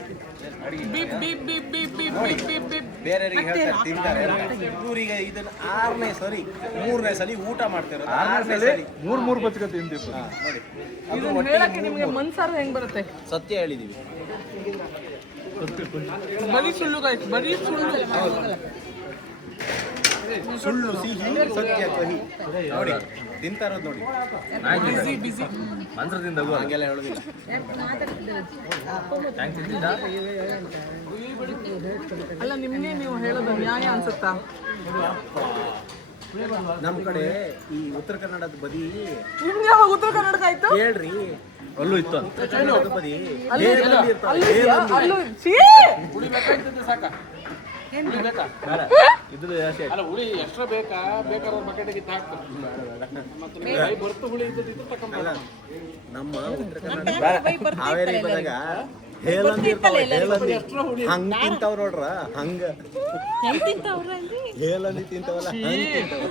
beep beep beep beep beep beep beep beep ಬೇರೆಯವರಿಗೆ ಹೇಳ್ತಾರೆ ತಿಂತಾರೆ ಇವ್ರಿಗೆ ಇದನ್ನ 6ನೇ ಸರಿ 3ನೇ ಸಲ ಊಟ ಮಾಡ್ತಿರೋದು 6ನೇ ಸರಿ ಮೂರು ಬಚ್ಕ ತಿಂತೀವಿ ನೋಡಿ ಇದನ್ನ ಹೇಳಕ್ಕೆ ನಿಮಗೆ ಮನ್ಸಾರ ಹೆಂಗ್ ಬರುತ್ತೆ ಸತ್ಯ ಹೇಳಿದೀವಿ ಬರೀ ಸುಳ್ಳು ಗಾಯ್ಸ್ ಬರೀ ಸುಳ್ಳು ಸುಳ್ಳು ಸಿಹಿ ಸತ್ಯ ಕಹಿ ನೋಡಿ ತಿಂತಾ ಇರೋದು ನೋಡಿ ಬಿಸಿ ಬಿಸಿ ಮಂತ್ರದಿಂದ ಹಂಗೆಲ್ಲ ಹೇಳೋದಿಲ್ಲ ಅಲ್ಲ ನಿಮ್ಗೆ ನೀವು ಹೇಳೋದು ನ್ಯಾಯ ಅನ್ಸುತ್ತಾ ನಮ್ಮ ಕಡೆ ಈ ಉತ್ತರ ಕನ್ನಡದ ಬದಿ ನಿಮ್ಗೆ ಯಾವಾಗ ಉತ್ತರ ಕರ್ನಾಟಕ ಆಯ್ತು ಹೇಳ್ರಿ ಅಲ್ಲೂ ಇತ್ತು ಉತ್ತರ ಕನ್ನಡದ ಬದಿ ಅಲ್ಲೂ ಛೀ! ಇದು ಜಾಸ್ತಿ ಅಲ್ಲ ಹುಳಿ ಎಕ್ಸ್ಟ್ರಾ ಬೇಕಾ ಬೇಕಾದ್ರೆ ಬಕೆಟಿಗೆ ಹಾಕ್ತಾರೆ ಮತ್ತೆ ನೀವು ಕೈ ಬರ್ತು ಹುಳಿ ಇದ್ದು ತಗೊಂಡ್ಬರ ನಮ್ಮ ಹಾವೇರಿ ಬಂದಾಗ ಹಂಗ ತಿಂತಾವ್ ನೋಡ್ರ ಹಂಗ ಹೆಂಗ್ ತಿಂತಾವ್ರ ಅಲ್ಲಿ ಹೇಲಂದಿ ತಿಂತಾವಲ್ಲ ಹಂಗ ತಿಂತಾವ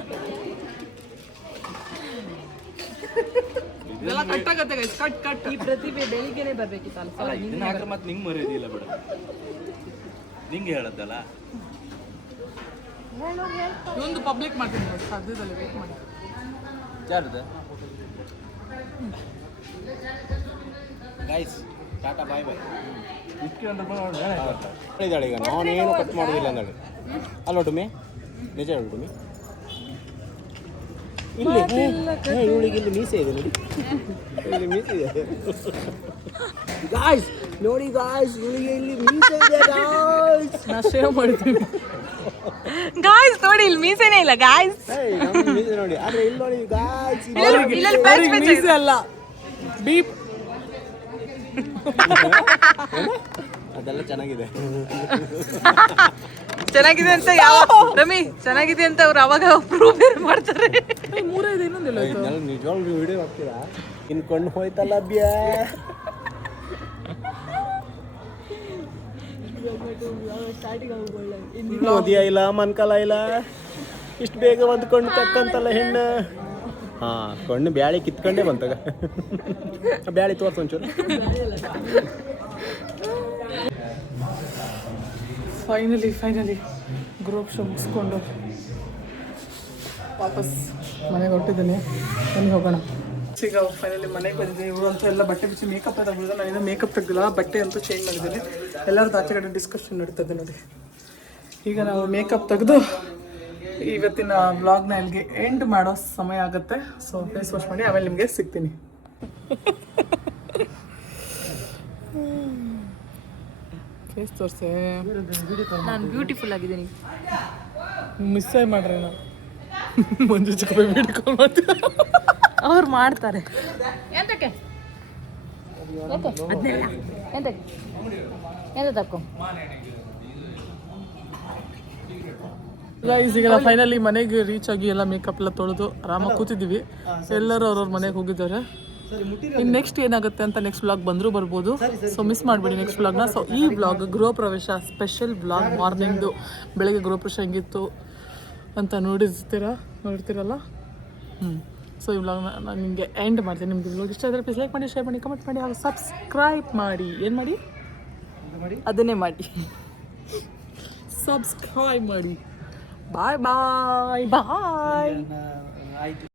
ಇದೆಲ್ಲ ಕಟ್ಟಾಗತ್ತೆ guys, ಕಟ್ ಈ ಪ್ರತಿಭೆ ಬೆಳಿಗ್ಗೆನೆ ಬರ್ಬೇಕಿತ್ತಲ್ಲ ಅಲ್ಲ ಇದನ್ನ ಹಾಕ್ರೆ ಮತ್ತೆ ನಿಂಗೆ ಮರ್ಯಾದಿಲ್ಲ ಬಿಡ ನಿಂಗೆ ಹೇಳದ್ದಲ್ಲ ಇದೊಂದು ಪಬ್ಲಿಕ್ ಮಾಡ್ತೀನಿ ನೋಡಿ, ಸದ್ಯದಲ್ಲಿ ವೇಟ್ ಮಾಡಿ. ಯಾರ್ದು ಗೈಸ್ ಟಾಟಾ ಬಾಯ್ ಬಾಯ್ ಹೇಳಿದಾಳೆ ಈಗ ನಾನೇನು ಕಟ್ ಮಾಡೋದಿಲ್ಲ ಅಂದಾಳೆ ಅಲ್ಲ ಡುಮಿ ನಿಜ ಹೇಳು ಡುಮಿ ಇಲ್ಲಿ ಇವಳಿಗೆ ಇಲ್ಲಿ ಮೀಸೆ ಇದೆ ನೋಡಿ ಇಲ್ಲಿ ಮೀಸೆ ಇದೆ ಗಾಯ್ಸ್ ನೋಡಿ ಗಾಯ್ಸ್ ಇವಳಿಗೆ ಇಲ್ಲಿ ಮೀಸೆ ಇದೆ ಗಾಯ್ಸ್ ನಾ ಶೇವ್ ಮಾಡ್ತೀನಿ. ಗಾಯ್ಸ್ ನೋಡಿ ಇಲ್ಲಿ ಮೀಸೆನೇ ಇಲ್ಲ ಗಾಯ್ಸ್. ನಮ್ಮ ಮೀಸೆ ನೋಡಿ ಆದ್ರೆ ಇಲ್ಲಿ ನೋಡಿ ಗಾಯ್ಸ್ ಇಲ್ಲಲ್ಲಿ ಪ್ಯಾಚ್ ಅವ್ರಿಗೆ ಪ್ಯಾಚ್ ಮೀಸೆ ಅಲ್ಲ, ಬೀಪ್. ಅದೆಲ್ಲ ಚೆನ್ನಾಗಿದೆ ಚೆನ್ನಾಗಿದೆ ಅಂತ ಯಾವ ರಮಿ ಚೆನ್ನಾಗಿದೆ ಅಂತ ಅವ್ರು ಅವಾಗ ಪ್ರೂಫ್ ಮಾಡ್ತಾರೆ. ಮೂರೇ ಇದೆ, ಇನ್ನೊಂದಿಲ್ಲ ಆಯ್ತು. ನಿಜವಾಗ್ಲೂ ವಿಡಿಯೋ ಹಾಕ್ತೀರಾ ಇನ್ ಕೊಂಡು ಹೋಯ್ತಲ್ಲ ಬ್ಯಾ ಮೋದಿಯ ಇಲ್ಲ ಮನ್ಕಲ ಇಲ್ಲ ಇಷ್ಟು ಬೇಗ ಒಂದು ಕೊಂಡು ತಕ್ಕಂತಲ್ಲ ಹೆಣ್ಣು ಹಾ ಕೊಂಡು ಬ್ಯಾಳಿ ಕಿತ್ಕೊಂಡೇ ಬಂತಾಗ ಬ್ಯಾಳಿ ತೋರ್ಸ ಒಂಚೂರು ಫೈನಲಿ ಗ್ರೂಪ್ ಶೋ ಮುಗಿಸ್ಕೊಂಡು ವಾಪಸ್ ಮನೆಗೆ ಹೊರಟಿದ್ದೀನಿ. ಮನೆಗೆ ಹೋಗೋಣ. ಈಗ ಫೈನಲಿ ಮನೆಗೆ ಬಂದಿದ್ದೀನಿ. ಇವರು ಅಂತ ಎಲ್ಲ ಬಟ್ಟೆ ಬಿಚ್ಚಿ ಮೇಕಪ್ ತೆಗೆದು ನಾನು ಮೇಕಪ್ ತೆಗ್ದಿಲ್ಲ, ಬಟ್ಟೆ ಅಂತೂ ಚೇಂಜ್ ಮಾಡಿದ್ದೀನಿ. ಎಲ್ಲರದ್ದು ಆಚೆ ಕಡೆ ಡಿಸ್ಕಷನ್ ನಡೀತದೆ ನೋಡಿ. ಈಗ ನಾವು ಮೇಕಪ್ ತೆಗೆದು ಇವತ್ತಿನ ವ್ಲಾಗ್ನ ಇಲ್ಲಿಗೆ ಎಂಡ್ ಮಾಡೋ ಸಮಯ ಆಗುತ್ತೆ. ಸೊ ಫೇಸ್ ವಾಶ್ ಮಾಡಿ ಆಮೇಲೆ ನಿಮಗೆ ಸಿಗ್ತೀನಿ. ಫೇಸ್ ತೋರಿಸೆ, ನಾನು ಬ್ಯೂಟಿಫುಲ್ ಆಗಿದ್ದೀನಿ. ಮಿಸ್ ಮಾಡ್ರಿ ನಾವು ಮಂಜು ಚಿಕ್ಕ ಬಿಡ್ಕೊಂಡು ಮಾಡ್ತೀವಿ. ಅವ್ರು ಮಾಡ್ತಾರೆ. ಎಂತಕ್ಕೆ ಎಂತಕ್ಕೆ ಎಂತ ತಕ್ಕೋ ಗೈಸ್, ಈಗ ಫೈನಲಿ ಮನೆಗೆ ರೀಚ್ ಆಗಿ ಎಲ್ಲ ಮೇಕಪ್ ಎಲ್ಲ ತೊಳೆದು ಆರಾಮಾಗಿ ಕೂತಿದ್ದೀವಿ. ಎಲ್ಲರೂ ಅವ್ರವ್ರ ಮನೆಗೆ ಹೋಗಿದ್ದಾರೆ. ಇನ್ನು ನೆಕ್ಸ್ಟ್ ಏನಾಗುತ್ತೆ ಅಂತ ನೆಕ್ಸ್ಟ್ ವ್ಲಾಗ್ ಬಂದರೂ ಬರ್ಬೋದು. ಸೊ ಮಿಸ್ ಮಾಡಿಬಿಡಿ ನೆಕ್ಸ್ಟ್ ವ್ಲಾಗ್ನ. ಸೊ ಈ ವ್ಲಾಗ್ ಗೃಹ ಪ್ರವೇಶ ಸ್ಪೆಷಲ್ ವ್ಲಾಗ್, ಮಾರ್ನಿಂಗ್ದು ಬೆಳಗ್ಗೆ ಗೃಹ ಪ್ರವೇಶ ಹೆಂಗಿತ್ತು ಅಂತ ನೋಡ್ತಿರಲ್ಲ. ಸೊ ಈ ವ್ಲಾಗ್ನ ನಾನು ನಿಮಗೆ ಎಂಡ್ ಮಾಡ್ತೀನಿ. ನಿಮ್ಗೆ ವ್ಲಾಗ್ ಇಷ್ಟ ಆದರೆ ಪ್ಲೀಸ್ ಲೈಕ್ ಮಾಡಿ, ಶೇರ್ ಮಾಡಿ, ಕಮೆಂಟ್ ಮಾಡಿ, ಹಾಗೂ ಸಬ್ಸ್ಕ್ರೈಬ್ ಮಾಡಿ. ಏನು ಮಾಡಿ? ಅದನ್ನೇ ಮಾಡಿ. ಸಬ್ಸ್ಕ್ರೈಬ್ ಮಾಡಿ. ಬಾಯ್ ಬಾಯ್ ಬಾಯ್. ಆಯ್ತು.